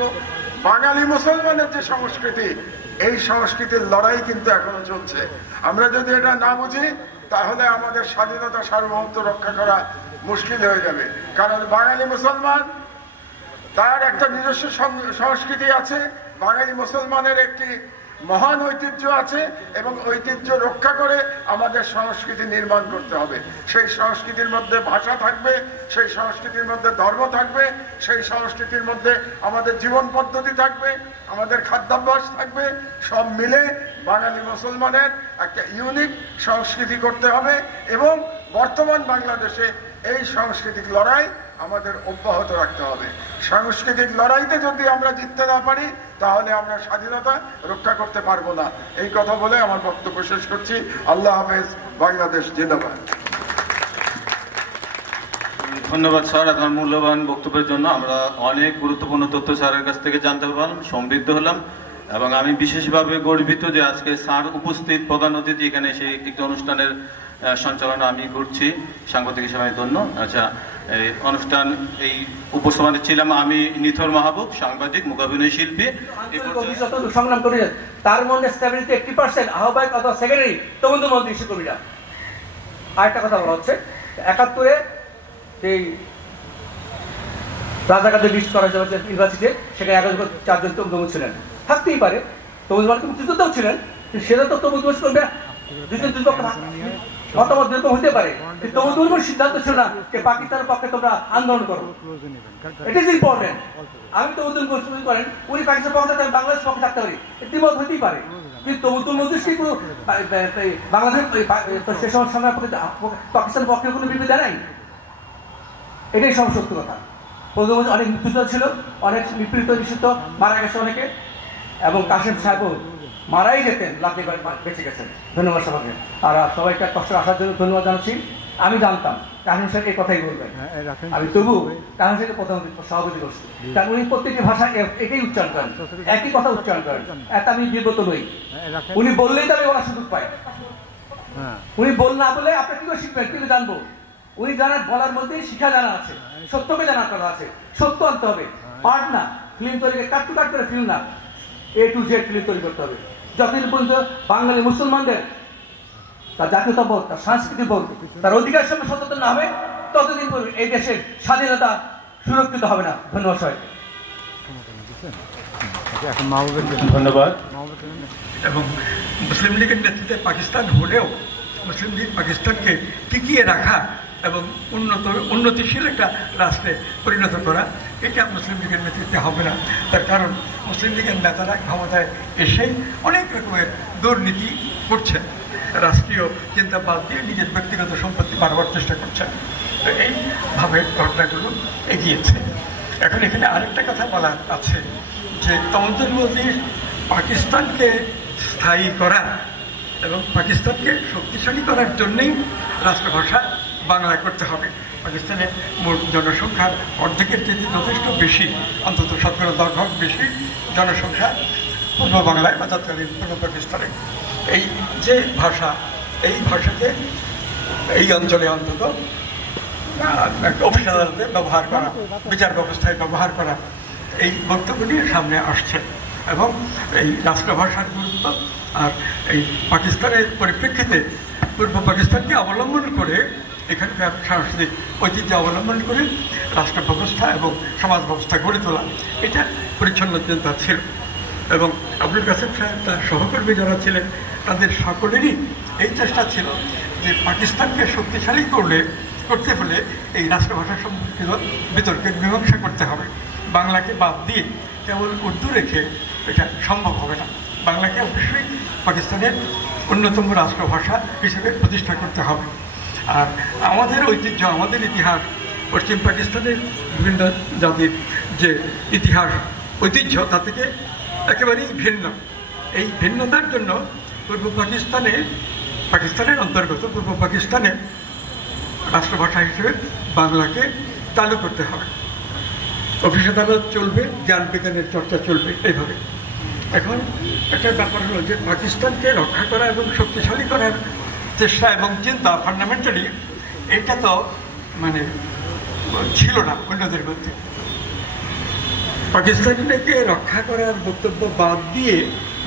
বাঙালি মুসলমানের যে সংস্কৃতি, এই সংস্কৃতির লড়াই কিন্তু এখনো চলছে। আমরা যদি এটা না বুঝি তাহলে আমাদের স্বাধীনতা সার্বভৌমত্ব রক্ষা করা মুশকিল হয়ে যাবে। কারণ বাঙালি মুসলমান তার একটা নিজস্ব সংস্কৃতি আছে, বাঙালি মুসলমানের একটি মহান ঐতিহ্য আছে, এবং ঐতিহ্য রক্ষা করে আমাদের সংস্কৃতি নির্মাণ করতে হবে। সেই সংস্কৃতির মধ্যে ভাষা থাকবে, সেই সংস্কৃতির মধ্যে ধর্ম থাকবে, সেই সংস্কৃতির মধ্যে আমাদের জীবন পদ্ধতি থাকবে, আমাদের খাদ্যাভ্যাস থাকবে। সব মিলে বাঙালি মুসলমানের একটা ইউনিক সংস্কৃতি করতে হবে, এবং বর্তমান বাংলাদেশে এই সাংস্কৃতিক লড়াই আমাদের অব্যাহত রাখতে হবে। সাংস্কৃতিক লড়াইতে যদি আমরা জিততে না পারি তাহলে আমরা স্বাধীনতা রক্ষা করতে পারবো না। এই কথা বলে আমার বক্তব্য শেষ করছি। আল্লাহ হাফেজ। বাংলাদেশ জিন্দাবাদ। ধন্যবাদ স্যার আপনার মূল্যবান বক্তব্যের জন্য। আমরা অনেক গুরুত্বপূর্ণ তথ্য স্যারের কাছ থেকে জানতে পারলাম, সমৃদ্ধ হলাম, এবং আমি বিশেষভাবে গর্বিত যে আজকে স্যার উপস্থিত প্রধান অতিথি এখানে সেই একটি অনুষ্ঠানের সঞ্চালনা আমি করছি সাংবাদিক হিসেবে। ধন্য। আচ্ছা, এই অনুষ্ঠান এই উপস্থাপনে ছিলাম আমি নিথর মাহবুব, সাংবাদিক, মুখাভিনয় শিল্পী। সংগ্রাম করে তার মধ্যে 70-80% আহ্বায়ক অথবা সেক্রেটারি তমন্দুল মন্ত্রী কর্মীরা। আরেকটা কথা বলা হচ্ছে 71-এ সেই রাজাকারকে লিস্ট করা হয়েছে ইউনিভার্সিটিতে, সেখানে 4 জন তমন্দুল ছিলেন। থাকতেই পারে, তমন্দুল মুক্তিযোদ্ধাও ছিলেন, কিন্তু সেটা তো তমন্দুল করবে 2 জন মতামত যেরকম হতে পারে, তমন্দুল সিদ্ধান্ত ছিল না যে পাকিস্তানের পক্ষে তোমরা আন্দোলন করো। It is important. আমি তমন্দুল করেন উনি পাকিস্তানের পক্ষে থাকতে বাংলাদেশ পক্ষে থাকতে পারি, দ্বিমত হতেই পারে, কিন্তু তমন্দুল মজলিস কি বাংলাদেশ সে সময় পাকিস্তান পক্ষে কোনো বিবৃতি নাই। এটাই সব সত্য কথা। প্রধানমন্ত্রী অনেক মুক্তিযোদ্ধা ছিল, অনেক নিপীড়িত নিষিদ্ধ মারা গেছে অনেকে, এবং কাসেম সাহেবও মারাই যেতেন, লাঠি বেঁচে গেছেন। ধন্যবাদ সবাইকে। আর সবাইকে কষ্ট আসার জন্য ধন্যবাদ জানাচ্ছি। আমি জানতাম কাসেম সাহেব এই কথাই বলবেন, আমি তবু কাসেম সাহেবকে প্রধানমন্ত্রী সভাপতি করছি, কারণ উনি প্রত্যেকটি ভাষা এটাই উচ্চারণ করেন, একই কথা উচ্চারণ করেন। এতে আমি বিব্রত নই। উনি বললেই তো আমি বলার সুযোগ পাই। উনি না বলে আপনি কি করে শিখবেন, কি জানবো? উনি জানার বলার মধ্যে শিক্ষা জানা আছে, সত্যকে জানার কথা আছে। সত্য আনতে হবে, পার্ট না ফিল্ম তৈরি কাট টু কাট করে ফিল্ম না, A to Z ফিল্ম তৈরি করতে হবে। যতদিন পর্যন্ত বাঙালি মুসলমানদের তার জাতীয়তা বোধ, তার সাংস্কৃতিক বোধ, তার অধিকার সঙ্গে সচেতন না হবে, ততদিন পর্যন্ত এই দেশের স্বাধীনতা সুরক্ষিত হবে না। ধন্যবাদ সবাইকে। ধন্যবাদ। এবং মুসলিম লীগের নেতৃত্বে পাকিস্তান হলেও মুসলিম লীগ পাকিস্তানকে টিকিয়ে রাখা এবং উন্নতিশীল একটা রাষ্ট্রে পরিণত করা, এটা মুসলিম লীগের নেতৃত্বে হবে না। তার কারণ মুসলিম লীগের নেতারা ক্ষমতায় এসেই অনেক রকমের দুর্নীতি করছেন, রাষ্ট্রীয় চিন্তা বাদ দিয়ে নিজের ব্যক্তিগত সম্পত্তি বাড়াবার চেষ্টা করছেন। তো এইভাবে ঘটনাগুলো এগিয়েছে। এখন এখানে আরেকটা কথা বলা আছে যে তমন্দুল মজলিস পাকিস্তানকে স্থায়ী করা এবং পাকিস্তানকে শক্তিশালী করার জন্যই রাষ্ট্রভাষা বাংলা করতে হবে। পাকিস্তানের মোট জনসংখ্যার অর্ধেকের চেয়ে যথেষ্ট বেশি, অন্তত 10% বেশি জনসংখ্যা পূর্ব বাংলায় বা তৎকালীন পূর্ব পাকিস্তানে। এই যে ভাষা, এই ভাষাকে এই অঞ্চলে অন্তত অফিস আদালতে ব্যবহার করা, বিচার ব্যবস্থায় ব্যবহার করা, এই বক্তব্য নিয়ে সামনে আসছে। এবং এই রাষ্ট্রভাষার গুরুত্ব আর এই পাকিস্তানের পরিপ্রেক্ষিতে পূর্ব পাকিস্তানকে অবলম্বন করে এখানকার সাংস্কৃতিক ঐতিহ্য অবলম্বন করে রাষ্ট্র ব্যবস্থা এবং সমাজ ব্যবস্থা গড়ে তোলা, এটা পরিচ্ছন্ন চিন্তা ছিল। এবং আবুল কাসেম সাহেব তার সহকর্মী যারা ছিলেন তাদের সকলেরই এই চেষ্টা ছিল যে পাকিস্তানকে শক্তিশালী করতে হলে এই রাষ্ট্রভাষা সম্পর্কিত বিতর্কের মীমাংসা করতে হবে। বাংলাকে বাদ দিয়ে কেবল উর্দু রেখে এটা সম্ভব হবে না। বাংলাকে অবশ্যই পাকিস্তানের অন্যতম রাষ্ট্রভাষা হিসেবে প্রতিষ্ঠা করতে হবে। আর আমাদের ঐতিহ্য, আমাদের ইতিহাস, পশ্চিম পাকিস্তানের বিভিন্ন জাতির যে ইতিহাস ঐতিহ্য তা থেকে একেবারেই ভিন্ন। এই ভিন্নতার জন্য পূর্ব পাকিস্তানের অন্তর্গত পূর্ব পাকিস্তানে রাষ্ট্রভাষা হিসেবে বাংলাকে চালু করতে হবে। অফিস আদালত চলবে, জ্ঞান বিজ্ঞানের চর্চা চলবে, এইভাবে। এখন একটা ব্যাপার হলো যে পাকিস্তানকে রক্ষা করা এবং শক্তিশালী করার চেষ্টা এবং চিন্তা ফান্ডামেন্টালি এটা তো ছিল না অন্যদের মধ্যে। পাকিস্তানিদেরকে রক্ষা করার বক্তব্য বাদ দিয়ে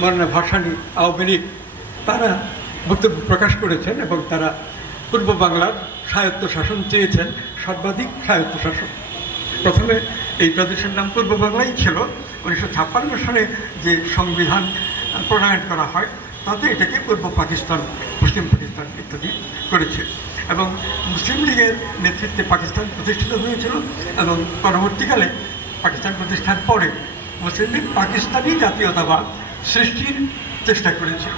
মৌলানা ভাসানী আওয়ামী লীগ তারা বক্তব্য প্রকাশ করেছেন এবং তারা পূর্ব বাংলার স্বায়ত্তশাসন চেয়েছেন, সর্বাধিক স্বায়ত্তশাসন। প্রথমে এই প্রদেশের নাম পূর্ব বাংলাই ছিল। 1956 সালে যে সংবিধান প্রণয়ন করা হয় তাতে এটাকে পূর্ব পাকিস্তান, পশ্চিম পাকিস্তান ইত্যাদি করেছে এবং মুসলিম লীগের নেতৃত্বে পাকিস্তান প্রতিষ্ঠিত হয়েছিল এবং পরবর্তীকালে পাকিস্তান প্রতিষ্ঠার পরে মুসলিম লীগ পাকিস্তানি জাতীয়তাবাদ সৃষ্টির চেষ্টা করেছিল।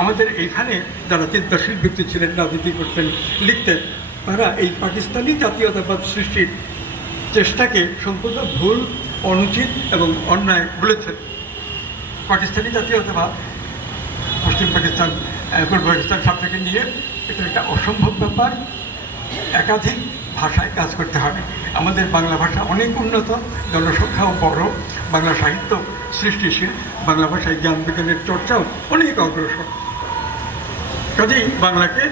আমাদের এইখানে যারা চিন্তাশীল ব্যক্তি ছিলেন, রাজনীতি করতেন, লিখতেন, তারা এই পাকিস্তানি জাতীয়তাবাদ সৃষ্টির চেষ্টাকে সম্পূর্ণ ভুল, অনুচিত এবং অন্যায় বলেছেন। পাকিস্তানি জাতীয়তাবাদ পশ্চিম পাকিস্তান, পূর্ব পাকিস্তান সবটাকে নিয়ে এটা একটা অসম্ভব ব্যাপার। একাধিক ভাষায় কাজ করতে হবে। আমাদের বাংলা ভাষা অনেক উন্নত, জনসংখ্যাও বড়, বাংলা সাহিত্য সৃষ্টিশীল, বাংলা ভাষায় জ্ঞান বিজ্ঞানের চর্চাও অনেক অগ্রসর। কাজেই বাংলাকে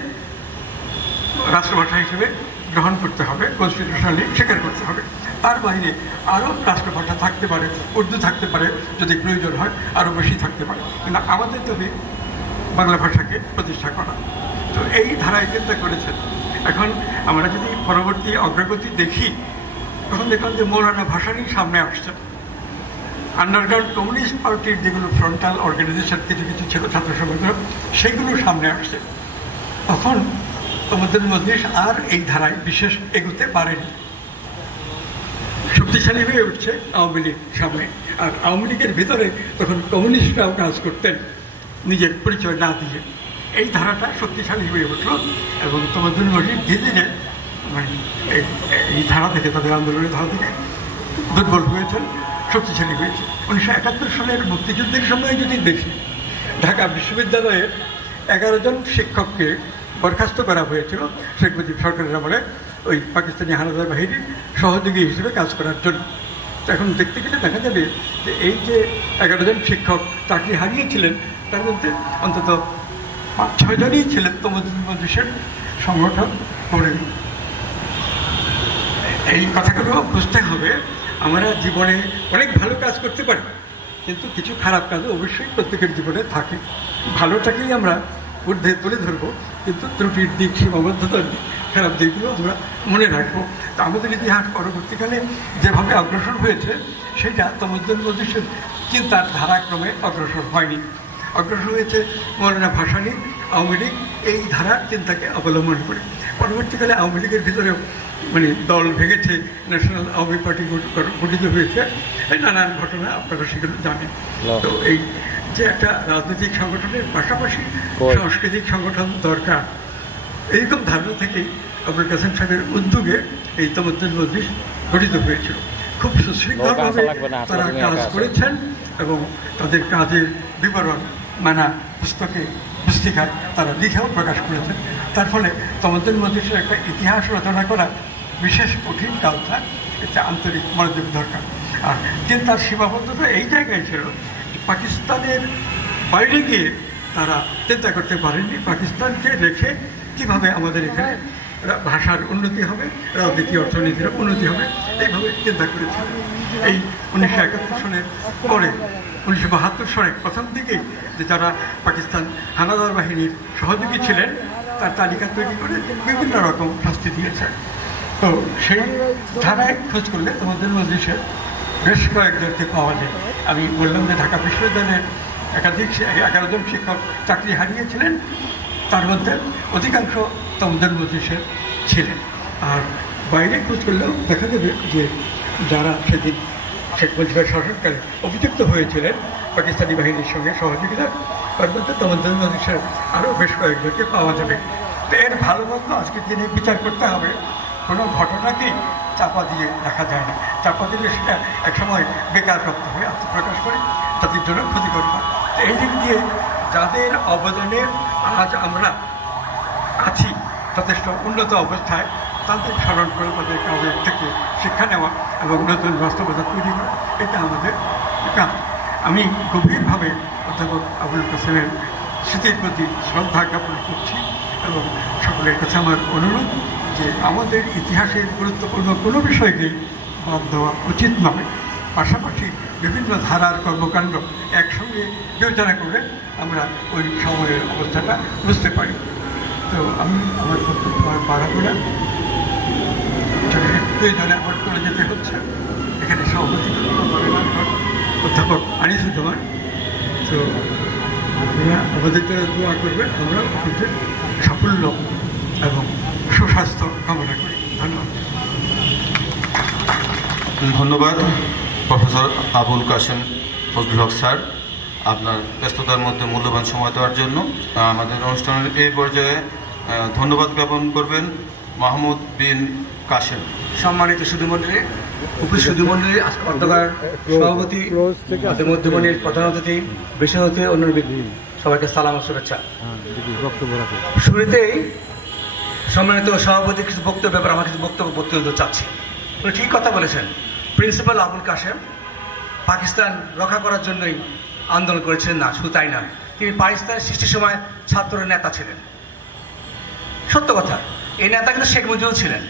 রাষ্ট্রভাষা হিসেবে গ্রহণ করতে হবে, কনস্টিটিউশনালি স্বীকার করতে হবে। তার বাইরে আরও রাষ্ট্রভাষা থাকতে পারে, উর্দু থাকতে পারে, যদি প্রয়োজন হয় আরও বেশি থাকতে পারে, কিন্তু আমাদের তবে বাংলা ভাষাকে প্রতিষ্ঠা করা। তো এই ধারায় চিন্তা করেছেন। এখন আমরা যদি পরবর্তী অগ্রগতি দেখি, তখন দেখলাম যে মৌলানা ভাসানী সামনে আসছেন। আন্ডারগ্রাউন্ড কমিউনিস্ট পার্টির যেগুলো ফ্রন্টাল অর্গানাইজেশন কিছু কিছু ছিল, ছাত্র সংগঠন, সেগুলো সামনে আসছে। তখন তমদ্দুন মজলিস আর এই ধারায় বিশেষ এগোতে পারেনি। শক্তিশালী হয়ে উঠছে আওয়ামী লীগ সামনে, আর আওয়ামী লীগের ভিতরে তখন কমিউনিস্টরাও কাজ করতেন নিজের পরিচয় না দিয়ে। এই ধারাটা শক্তিশালী হয়ে উঠল এবং তমদ্দুন মজলিস ধীরে ধীরে মানে এই ধারা থেকে, তাদের আন্দোলনের ধারা থেকে দুর্বল হয়েছেন, শক্তিশালী হয়েছে। 1971 সালের মুক্তিযুদ্ধের সময় যদি দেখি, ঢাকা বিশ্ববিদ্যালয়ের 11 জন শিক্ষককে বরখাস্ত করা হয়েছিল শেখ মুজিব সরকারের আমলে ওই পাকিস্তানি হানাদার বাহিনীর সহযোগী হিসেবে কাজ করার জন্য। এখন দেখতে গেলে দেখা যাবে যে এই যে 11 জন শিক্ষক চাকরি হারিয়েছিলেন, তার মধ্যে অন্তত 5-6 জনই ছিলেন তমদ্দুন মজলিসের সংগঠন করে। এই কথাগুলো বুঝতে হবে। আমরা জীবনে অনেক ভালো কাজ করতে পারি, কিন্তু কিছু খারাপ কাজ অবশ্যই প্রত্যেকের জীবনে থাকে। ভালোটাকেই আমরা ঊর্ধ্বে তুলে ধরবো, কিন্তু ত্রুটির দিক, সীমাবদ্ধতার দিক, খারাপ দিকগুলো আমরা মনে রাখবো। তা আমাদের ইতিহাস পরবর্তীকালে যেভাবে অগ্রসর হয়েছে, সেটা তমদ্দুন মজলিসের চিন্তার ধারাক্রমে অগ্রসর হয়নি। অগ্রসর হয়েছে মৌলানা ভাসানী আওয়ামী লীগ এই ধারার চিন্তাকে অবলম্বন করে। পরবর্তীকালে আওয়ামী লীগের ভিতরেও মানে দল ভেঙেছে, ন্যাশনাল আওয়ামী পার্টি গঠিত হয়েছে, নানান ঘটনা আপনারা সেগুলো জানেন। তো এই যে একটা রাজনৈতিক সংগঠনের পাশাপাশি সাংস্কৃতিক সংগঠন দরকার, এইরকম ধারণা থেকেই আবুল কাসেম সাহেবের উদ্যোগে এই তমদ্দুন মজলিস গঠিত হয়েছিল। খুব সুশৃঙ্খলভাবে তারা কাজ করেছেন এবং তাদের কাজের বিবরণ নানা পুস্তকে, পুস্তিকায় তারা লিখেও প্রকাশ করেছেন। তার ফলে তমদ্দুন মজলিসের একটা ইতিহাস রচনা করা বিশেষ কঠিন কাজটা, একটা আন্তরিক মনোযোগ দরকার। আর কিন্তু তার সীমাবদ্ধতা এই জায়গায় ছিল, পাকিস্তানের বাইরে গিয়ে তারা চিন্তা করতে পারেননি পাকিস্তানকে রেখে কিভাবে আমাদের এখানে ভাষার উন্নতি হবে, রাজনীতি অর্থনীতির উন্নতি হবে, এইভাবে চিন্তা করেছিল। এই 1971 সালের পরে 1972 সালে প্রথম দিকেই যে যারা পাকিস্তান হানাদার বাহিনীর সহযোগী ছিলেন, তার তালিকা তৈরি করে বিভিন্ন রকম শাস্তি দিয়েছে। তো সেই ধারায় খোঁজ করলে তমদ্দুন মজলিসের বেশ কয়েকজনকে পাওয়া যায়। আমি বললাম যে ঢাকা বিশ্ববিদ্যালয়ের একাধিক 11 জন শিক্ষক চাকরি হারিয়েছিলেন, তার মধ্যে অধিকাংশ তমদ্দুন মজলিসের ছিলেন। আর বাইরে খোঁজ করলেও দেখা যাবে যে যারা সেদিন শেখ মুজিবের শাসনকালে অভিযুক্ত হয়েছিলেন পাকিস্তানি বাহিনীর সঙ্গে সহযোগিতা, তার মধ্যে তমদ্দুন মজলিসের আরও বেশ কয়েকজনকে পাওয়া যাবে। তো এর ভালো মন্দ আজকের দিনে বিচার করতে হবে। কোনো ঘটনাকেই চাপা দিয়ে রাখা যায় না। চাপা দিলে সেটা একসময় বেকারপ্রাপ্ত হয়ে আত্মপ্রকাশ করে, তাদের জন্য ক্ষতিকর হয়। এই দিক দিয়ে যাদের অবদানে আজ আমরা আছি যথেষ্ট উন্নত অবস্থায়, তাদের স্মরণ করে তাদের কাজের থেকে শিক্ষা নেওয়া এবং নতুন বাস্তবতা তৈরি করা, এটা আমাদের কাজ। আমি গভীরভাবে অধ্যাপক আবুল কাসেমের স্মৃতির প্রতি শ্রদ্ধা জ্ঞাপন করছি এবং সকলের কাছে আমার অনুরোধ যে আমাদের ইতিহাসের গুরুত্বপূর্ণ কোনো বিষয়কে বাদ দেওয়া উচিত নয়। পাশাপাশি বিভিন্ন ধারার কর্মকাণ্ড একসঙ্গে বিবেচনা করে আমরা ওই সময়ের অবস্থাটা বুঝতে পারি। তো আমি আমার বক্তব্য বাড়াবো না, প্রয়োজনে আমার চলে যেতে হচ্ছে। এখানে সভাপতি অধ্যাপক আনিসুজ্জামান, তো আমাদের জন্য দোয়া করবেন, আমরা আপনাদের সাফল্য এবং সুস্বাস্থ্য কামনা করি। ধন্যবাদ। ধন্যবাদ প্রফেসর আবুল কাশেম ফজলুল হক স্যার, আপনার ব্যস্ততার মধ্যে মূল্যবান সময় দেওয়ার জন্য। আমাদের অনুষ্ঠানের এই পর্যায়ে ধন্যবাদ জ্ঞাপন করবেন মাহমুদ বিন কাশেম। সম্মানিত সুধীমণ্ডলী, উপস্থিত সুধীমণ্ডলী, অধ্যকার সভাপতি, মধ্যমণির প্রধান অতিথি, বিশেষ অতিথি, অন্যান্য সবাইকে সালাম ও শুভেচ্ছা। শুরুতেই সম্মানিত সভাপতি কিছু বক্তব্য ব্যাপারে আমার কিছু বক্তব্য দিতে চাচ্ছি। উনি ঠিক কথা বলেছেন। প্রিন্সিপাল আবুল কাশেম পাকিস্তান রক্ষা করার জন্যই আন্দোলন করেছিলেন না, শুধু তাই না, তিনি পাকিস্তানের সৃষ্টির সময় ছাত্রের নেতা ছিলেন। সত্য কথা, এই নেতা কিন্তু শেখ মুজিবুর ছিলেন,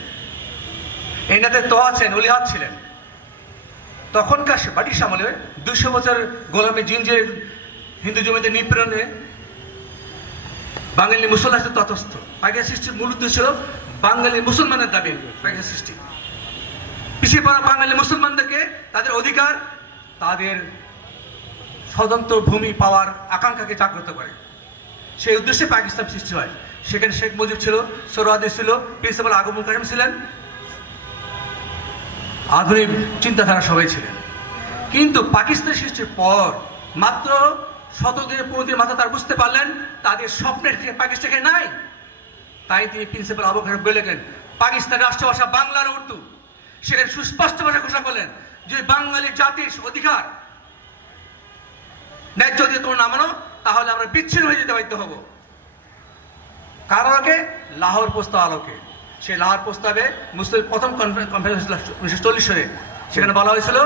এই নেতা তোহা ছিলেন, অলিহাদ ছিলেন। তখনকার ব্রিটিশ আমলে 200 বছর গোলামী জিঞ্জির হিন্দু জমিতে নিপীড়নে বাঙালি মুসলমান তথস্থ। পাকিস্তান সৃষ্টির মূল উদ্দেশ্য ছিল বাঙালি মুসলমানের দাবি পাকিস্তান সৃষ্টি, পিছিয়ে পড়া বাঙালি মুসলমানদেরকে তাদের অধিকার, তাদের স্বতন্ত্র ভূমি পাওয়ার আকাঙ্ক্ষাকে জাগ্রত করে। সেই উদ্দেশ্যে পাকিস্তান সৃষ্টি হয়। সেখানে শেখ মুজিব ছিল, সোহরাওয়ার্দী ছিল, প্রিন্সিপাল আবুল কাশেম ছিলেন, আধুনিক চিন্তাধারা সবাই ছিলেন। কিন্তু পাকিস্তান সৃষ্টির পর মাত্র 17 দিনে 15 দিনের মাথা তারা বুঝতে পারলেন তাদের স্বপ্নের পাকিস্তান নাই। তাই তিনি প্রিন্সিপাল আবুল কাশেম বলে গেলেন পাকিস্তানের রাষ্ট্রভাষা বাংলা আর উর্দু। সেখানে সুস্পষ্ট ভাষা ঘোষণা করলেন যে বাঙালি জাতির অধিকার ন্যায্য যদি তোমরা না মানো তাহলে আমরা বিচ্ছিন্ন হয়ে যেতে বাধ্য হব। কার আলোকে? লাহোর প্রস্তাব আলোকে। সেই লাহোর প্রস্তাবে মুসলিম প্রথম কনফারেন্স 1940 সালে, সেখানে বলা হয়েছিল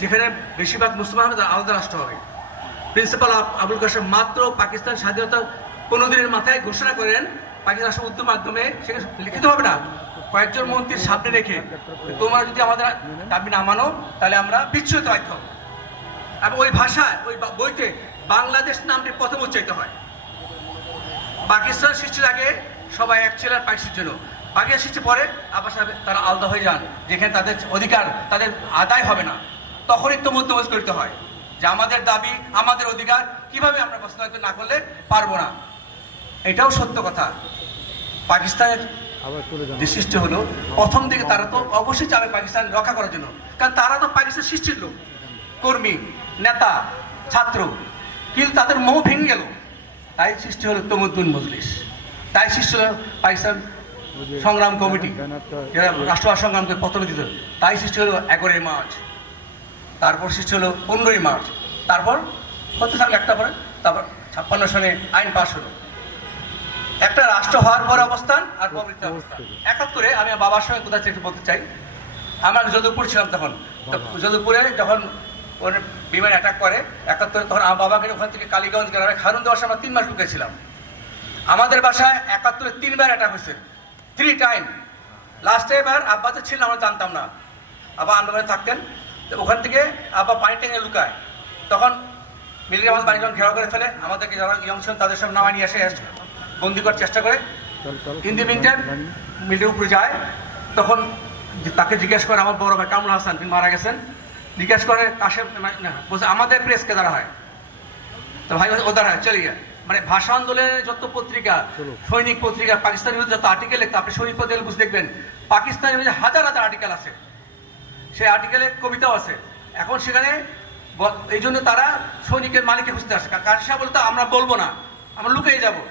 যেখানে বেশিরভাগ মুসলমান হবে তারা আলাদা রাষ্ট্র হবে। প্রিন্সিপাল আবুল কাশেম মাত্র পাকিস্তান স্বাধীনতা 15 দিনের মাথায় ঘোষণা করেন পাকিস্তান রাষ্ট্র উদ্যোগ মাধ্যমে, সেখানে লিখিত হবে না, কয়েকজন মন্ত্রীর সামনে রেখে তোমরা যদি আমাদের দাবি না মানো তাহলে আমরা বিচ্ছুত বাধ্য হব। এবং ওই ভাষায় ওই বইতে বাংলাদেশ নামটি প্রথম উচ্চারিত হয়। পাকিস্তান সৃষ্টির আগে সবাই এক ছিলেন পাকিস্তানের জন্য, পাকিস্তান সৃষ্টির পরে আবার তারা আলাদা হয়ে যান, যেখানে তাদের অধিকার তাদের আদায় হবে না। তখনই তো মধ্যমত করতে হয় যে আমাদের দাবি, আমাদের অধিকার কিভাবে আমরা বাস্তবায়িত না করলে পারবো না। এটাও সত্য কথা। পাকিস্তানের যে সৃষ্টি হলো প্রথম দিকে তারা তো অবশ্যই চাবে পাকিস্তান রক্ষা করার জন্য, কারণ তারা তো পাকিস্তান সৃষ্টির লোক, কর্মী, নেতা, ছাত্র, কিন্তু তাদের মোহ ভেঙে গেল। তাই সৃষ্টি হলো তমুদ্দুন মজলিস, তাই সৃষ্টি হলো পাকিস্তান সংগ্রাম কমিটি, যারা রাষ্ট্রভাষা সংগ্রামকে প্রথমে দিত। তাই সৃষ্টি হলো 11ই মার্চ, তারপর সৃষ্টি হলো 15ই মার্চ, তারপর কত সাল একটা পরে, তারপর 56 সালে আইন পাশ হলো। একটা রাষ্ট্র হওয়ার পর অবস্থান আর প্রবৃত্তি অবস্থান। 71-এ আমি বাবার সঙ্গে কোথায় একটু বলতে চাই, আমরা যোধপুর ছিলাম তখন। যোধপুরে যখন ওর বিমান অ্যাটাক করে 71-এ, তখন আমার বাবাকে ওখান থেকে কালীগঞ্জ গ্রামে খারুন দেওয়ার সময় 3 মাস ঢুকেছিলাম। আমাদের বাসায় 71-এ 3বার অ্যাটাক হয়েছে, 3 টাইম। লাস্টে এবার আব্বা তো ছিলেন, আমরা জানতাম না, আব্বা আন্দোলনে থাকতেন। ওখান থেকে আব্বা পানি টেনে লুকায়, তখন মিলিটারি আমাদের বাড়ি যখন ঘেরাও করে ফেলে, আমাদেরকে যারা ইয়ং ছিলেন তাদের সব নামায় নিয়ে এসে বন্দি করার চেষ্টা করে। In the meantime military উপরে যায়, তখন তাকে জিজ্ঞেস করে আমার বড় ভাই কামরুল হাসান, তিনি মারা গেছেন, জিজ্ঞেস করে কাশেম বলছে আমাদের প্রেসকে দ্বারা হয়, তো ভাই ও দ্বারা হয়, চলে যায়। মানে ভাষা আন্দোলনের যত পত্রিকা, সৈনিক পত্রিকা, পাকিস্তানের বিরুদ্ধে যত আর্টিকেল লিখতে, আপনি সৈনিক পত্রিকা বুঝে দেখবেন পাকিস্তানের বিরুদ্ধে হাজার হাজার আর্টিকেল আছে, সেই আর্টিকেলে কবিতাও আছে। এখন সেখানে এই জন্য তারা সৈনিকের মালিককে খুঁজতে আসে, কারণ সে বলতো আমরা বলবো না, আমরা লুকিয়ে যাবো।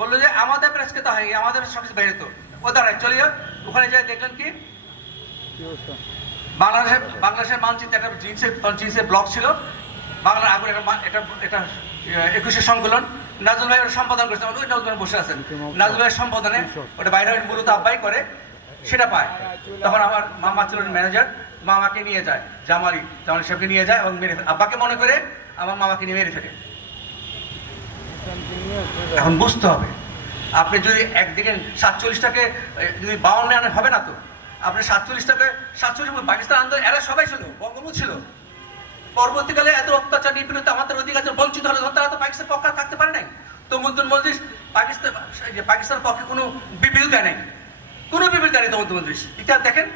বললো যে আমাদের প্রেসকে তো হয়, আমাদের সবকিছু বাইরে, তো ও দ্বারাই চলে যাও। ওখানে যাই দেখলেন কি বাংলাদেশের মানচিত্র একটা জিন্সের ব্লক ছিল, বাংলার আগুন এটা 21শে সংকলন, নাজুল ভাই ওটা সম্পাদন করছে, ওই নাজুল ভাই বসে আছেন, নাজুল ভাইয়ের সম্পাদনে ওটা বাইরে মূলত আব্বাই করে, সেটা পায়। তখন আমার মামা ছিল ম্যানেজার, মামাকে নিয়ে যায়, জামালি সাহেবকে নিয়ে যায় এবং মেরে ফেলে, আব্বাকে মনে করে আমার মামাকে নিয়ে মেরে ফেলে। এখন বুঝতে হবে, আপনি যদি একদিকে 47টাকে যদি 52 আনে হবে না তো, আপনি 47টাকে 47 পাকিস্তান আন্দোলন এরা সবাই ছিল, বঙ্গবন্ধু ছিল, পরবর্তীকালে এত অত্যাচার নিপীড়িত আমাদের অধিকার বঞ্চিত হলে তারা তো পাকিস্তানের পক্ষে থাকতে পারে নাই। তো তমদ্দুন মজলিস পাকিস্তানের পক্ষে কোনো বিবৃতি দেয় নাই, কোনো বিবৃতি দেয় নাই তমদ্দুন মজলিস। ইতিহাস দেখেন।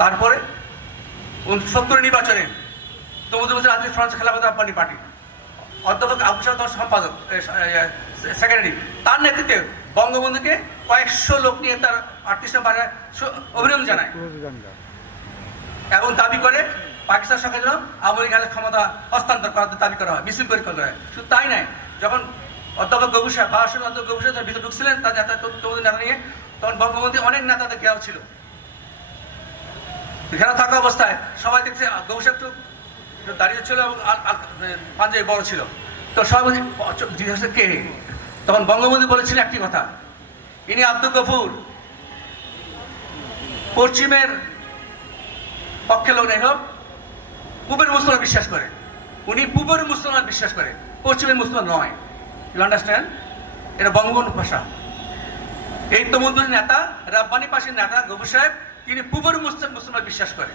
তারপরে 70 নির্বাচনে তমদ্দুন মজলিস রাজনীতি ফ্রান্স খেলাফত আফগানি পার্টি অধ্যাপক আবু সাদ সম্পাদক সেক্রেটারি, তার নেতৃত্বে বঙ্গবন্ধুকে কয়েকশো লোক নিয়ে তার 38 নম্বরে অভিনন্দন জানায় এবং দাবি করে পাকিস্তান সরকার যেন আওয়ামী লীগের ক্ষমতা হস্তান্তর করার দাবি করা হয়, মিছিল করে করা হয়। শুধু তাই নাই, যখন অধ্যাপক গবুর সাহেব বাহাসের অধ্যাপক গবুর সাহেব ভিতরে ঢুকছিলেন তার নেতা নিয়ে, তখন বঙ্গবন্ধু অনেক নেতাদের ঘেরাও ছিল। ঘেরাও থাকা অবস্থায় সবাই দেখছে গবুর সাহেব তো দাঁড়িয়ে ছিল এবং পাঞ্জাবি বড় ছিল। তো সবাই জিজ্ঞাসা কে? তখন বঙ্গবন্ধু বলেছিলেন একটি কথা, ইনি আব্দুল গফুর, পশ্চিমের পক্ষে লোক নাই হোক, পূবের মুসলমান বিশ্বাস করে। উনি পূবের মুসলমান বিশ্বাস করে, পশ্চিমের মুসলমান নয়। You understand? এটা বঙ্গবন্ধু ভাষা। এই তমদ্দুন নেতা, রাব্বানি পাশের নেতা গফুর সাহেব, তিনি পূবের মুসলমান বিশ্বাস করে।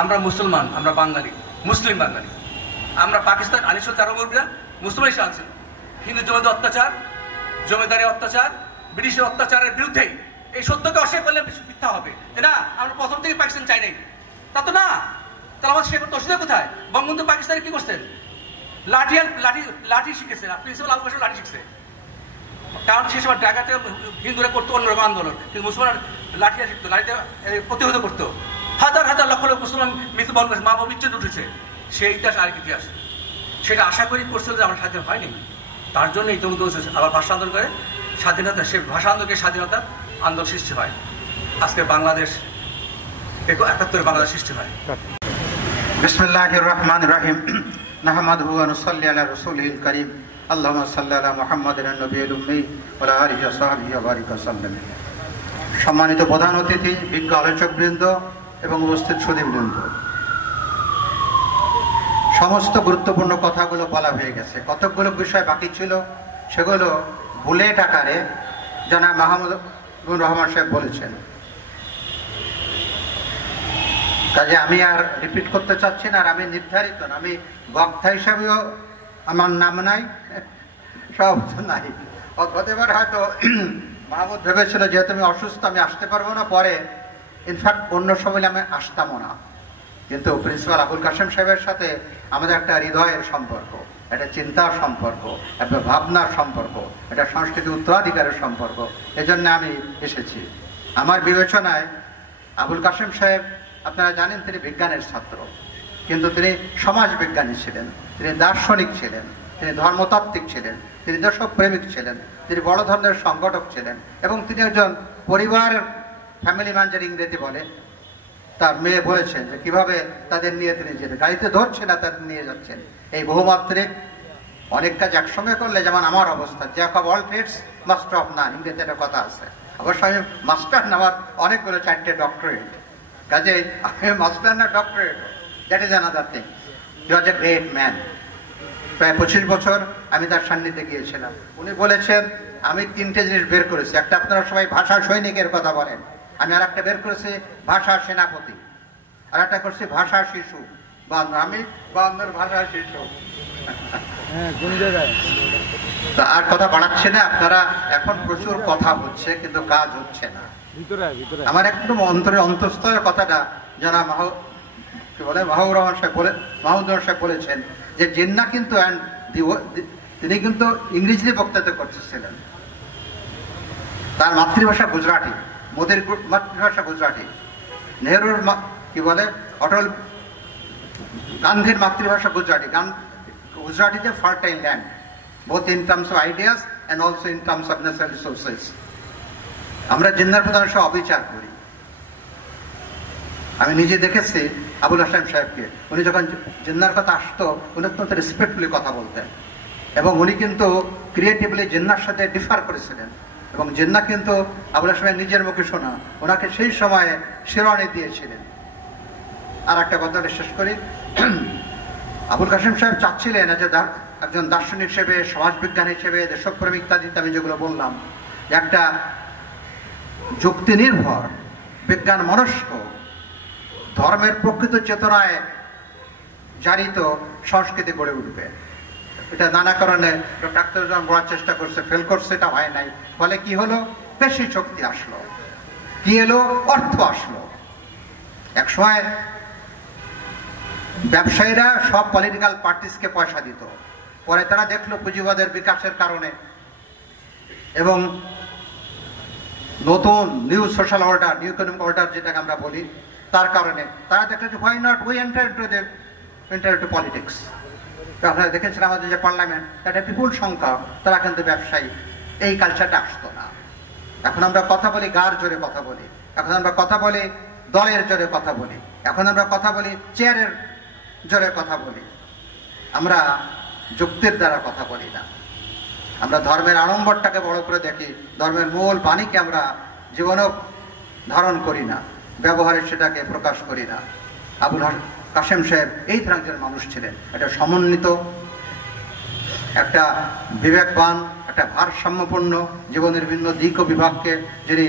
আমরা মুসলমান, আমরা বাঙালি, মুসলিম বাঙালি। আমরা পাকিস্তান আনিসুল তার মুরব্বীরা মুসলমান হিসেবে আনছিল। হিন্দু জমিদার অত্যাচার, জমিদারি অত্যাচার, ব্রিটিশের অত্যাচারের বিরুদ্ধে এই সত্যকে অস্বীকার করলে মিথ্যা হবে। না, আমরা প্রথম থেকে পাকিস্তান চাই নাই, তা তো না। তাহলে আমার সে অসুবিধা কোথায়? বঙ্গবন্ধু পাকিস্তানে কি করছেন? লাঠি শিখেছে, প্রিন্সিপাল আবু বকর লাঠি শিখছে। কারণ সে সময় ঢাকাতে হিন্দুরা করতো অন্যরকম আন্দোলন, কিন্তু মুসলমান লাঠি শিখতো, লাঠিতে প্রতিহত করতো। হাজার হাজার লক্ষ লোক মুসলমান মৃত্যুবরণ করেছে, মা বাবা বিচ্ছেদ উঠেছে। সেই ইতিহাস আরেক ইতিহাস, সেটা আশা করি করছিল যে আমরা স্বাধীন হয়নি। তার জন্য এই তমদ্দুন আবার ভাষা আন্দোলন করে স্বাধীনতা, সে ভাষা আন্দোলনের স্বাধীনতা আন্দোলন সৃষ্টি হয়। আজকে বাংলাদেশ 71 বাংলাদেশ সৃষ্টি হয়। বিসমিল্লাহির রহমানির রহিম। নাহমাদুহু ওয়া নুসাল্লি আলা রাসূলিল কারীম। আল্লাহুম্মা সাল্লি আলা মুহাম্মাদিন নবিয়্যিল উম্মি ওয়া আলা আলিহি ওয়া সাহবিহি ওয়া বারিক ওয়া সাল্লাম। সম্মানিত প্রধান অতিথি, বিজ্ঞ আলোচকবৃন্দ এবং উপস্থিত সুধীবৃন্দ, সমস্ত গুরুত্বপূর্ণ কথাগুলো বলা হয়ে গেছে। কতকগুলো বিষয় বাকি ছিল, সেগুলো বুলেট আকারে জনাব মাহমুদুর রহমান সাহেব বলেছেন। কাজে আমি আর রিপিট করতে চাচ্ছি না, আর আমি নির্ধারিত না, আমি বক্তা হিসাবেও আমার নাম নাই, সব নাই। হতে পারে হয়তো মাহমুদ ভেবেছিল যেহেতু আমি অসুস্থ আমি আসতে পারবো না, পরে ইনফ্যাক্ট অন্য সময় আমি আসতামও না। কিন্তু প্রিন্সিপাল আবুল কাশেম সাহেবের সাথে আমাদের একটা হৃদয়ের সম্পর্ক, একটা চিন্তার সম্পর্ক, একটা ভাবনার সম্পর্ক, একটা সংস্কৃতি উত্তরাধিকারের সম্পর্ক। এজন্য আমি এসেছি। আমার বিবেচনায় আবুল কাশেম সাহেব, আপনারা জানেন তিনি বিজ্ঞানের ছাত্র, কিন্তু তিনি সমাজ বিজ্ঞানী ছিলেন, তিনি দার্শনিক ছিলেন, তিনি ধর্মতাত্ত্বিক ছিলেন, তিনি দেশপ্রেমিক ছিলেন, তিনি বড় ধরনের সংগঠক ছিলেন এবং তিনি একজন পরিবারের ফ্যামিলি ম্যান, যারা ইংরেজি বলে। তার মেয়ে বলেছেন যে কিভাবে তাদের নিয়ে তিনি যেতেন, গাড়িতে ধরছে না, তাদের নিয়ে যাচ্ছেন। এই বহুমাত্রিক অনেক কাজ একসঙ্গে করলে, যেমন আমার অবস্থা, jack of all trades master of none, ইংরেজিতে একটা কথা আছে। অবশ্য আমি মাস্টার না, আমার অনেকগুলো 4টে ডক্টরেট, কাজে আমি মাস্টার না doctorate, that is another thing. He was a great man. প্রায় 25 বছর আমি তার সান্নিধ্যে গিয়েছিলাম। উনি বলেছেন আমি 3টে জিনিস বের করেছি। একটা, আপনারা সবাই ভাষা সৈনিকের কথা বলেন, আমি আর একটা বের করেছি ভাষা সেনাপতি, আর একটা করছি ভাষা শিশু। আমি বান্দর ভাষা শিশু। আর কথা বাড়াচ্ছে না, আপনারা এখন প্রচুর কথা হচ্ছে কিন্তু কাজ হচ্ছে না। আমার একটু অন্তরে অন্তঃস্থলের কথাটা যারা মাহমুদুর রহমান সাহেব বলেছেন যে জিন্না কিন্তু তিনি কিন্তু ইংরেজিতে বক্তৃতা করতেছিলেন। তার মাতৃভাষা গুজরাটি, মোদির মাতৃভাষা গুজরাটি, নেহরুর অটল গান্ধীর মাতৃভাষা Gujarati. Gujarati is a fertile land, both in terms of ideas and also in terms of natural resources. আমরা জিন্নার প্রধান সব অবিচার করি। আমি নিজে দেখেছি আবুল হাসান সাহেবকে, উনি যখন জিন্নার কথা আসতো উনি অত্যন্ত রেসপেক্টফুলি কথা বলতেন এবং উনি কিন্তু ক্রিয়েটিভলি জিন্নার সাথে ডিফার করেছিলেন এবং জিন্না কিন্তু আবুল হাসান নিজের মুখে শোনা ওনাকে সেই সময়ে শিরোনি দিয়েছিলেন। আর একটা কথা শেষ করি, আবুল কাশেম সাহেব চাচ্ছিলেন যে একজন দার্শনিক হিসেবে, সমাজবিজ্ঞানী হিসেবে, দেশপ্রেমিক ইত্যাদি আমি যেগুলো বললাম, একটা যুক্তি নির্ভর, বিজ্ঞান মনস্ক, ধর্মের প্রকৃত চেতনায় জারিত সংস্কৃতি গড়ে উঠবে। এটা নানা কারণে ডক্টর আখতারুজ্জামান বলার চেষ্টা করছে, ফেল করছে, এটা হয় নাই। ফলে কি হলো? পেশি শক্তি আসলো, কি এলো? অর্থ আসলো। এক সময় ব্যবসায়ীরা সব পলিটিক্যাল পার্টিসকে পয়সা দিত, পরে তারা দেখলো পুঁজিবাদের বিকাশের কারণে এবং নতুন new social order, new economic order যেটাকে আমরা বলি, তার কারণে তারা দেখলো যে why not we enter into politics. আপনারা দেখেছেন আমাদের যে পার্লামেন্ট, একটা বিপুল সংখ্যা তারা কিন্তু ব্যবসায়ী। এই কালচারটা আসতো না। এখন আমরা কথা বলি, গার জোরে কথা বলি, এখন আমরা কথা বলি দলের জোরে কথা বলি, এখন আমরা কথা বলি চেয়ারের জোরে কথা বলি। আমরা যুক্তির দ্বারা কথা বলি না। আমরা ধর্মের আড়ম্বরটাকে বড় করে দেখি, ধর্মের মূল বাণীকে আমরা জীবনেও ধারণ করি না, ব্যবহারে সেটাকে প্রকাশ করি না। আবুল কাশেম সাহেব এই ধরনের একজন মানুষ ছিলেন, একটা সমন্বিত, একটা বিবেকবান, একটা ভারসাম্যপূর্ণ জীবনের ভিন্ন দিক ও বিভাগকে যিনি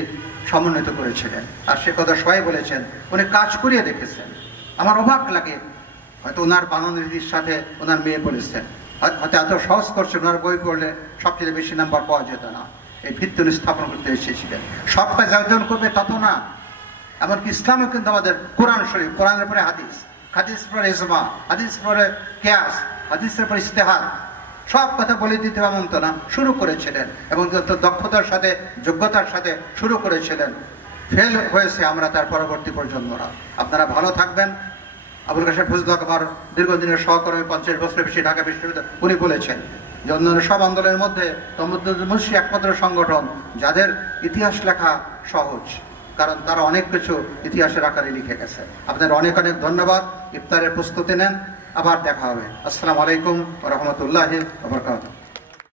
সমন্বিত করেছিলেন। আর সে কথা সবাই বলেছেন, উনি কাজ করিয়ে দেখেছেন। আমার অবাক লাগে, হয়তো ওনার বানানীতির সাথে ওনার মেয়ে বলেছেন, হয়তো এত সহজ করছে, ওনার বই পড়লে সবচেয়ে বেশি নাম্বার পাওয়া যেত না। এই ভিত্তি স্থাপন করতে এসেছিলেন। সব কাজ একজন করবে তত না। এমনকি ইসলামও কিন্তু আমাদের কোরআন শরীফ, কোরআনের পরে হাদিস, হাদিসের পরে ইজমা, হাদিসের পরে কিয়াস, হাদিসের পরে ইস্তেহাদ, সব কথা বলে দিতে এমন তো না, শুরু করেছিলেন এবং দক্ষতার সাথে যোগ্যতার সাথে শুরু করেছিলেন। ফেল হয়েছে আমরা তার পরবর্তী প্রজন্মরা। আপনারা ভালো থাকবেন। আবুল কাশেম ফজলুল হক আমার দীর্ঘদিনের সহকর্মী, 50 বছরের বেশি ঢাকা বিশ্ববিদ্যালয়, উনি বলেছেন যে অন্যান্য সব আন্দোলনের মধ্যে তমদ্দুদ একমাত্র সংগঠন যাদের ইতিহাস লেখা সহজ, কারণ তারা অনেক কিছু ইতিহাসের আকারে লিখে গেছে। আপনাদের অনেক অনেক ধন্যবাদ। ইফতারের প্রস্তুতি নেন, আবার দেখা হবে। আসসালামু আলাইকুম ওয়া রাহমাতুল্লাহি ওয়া বারাকাতুহু।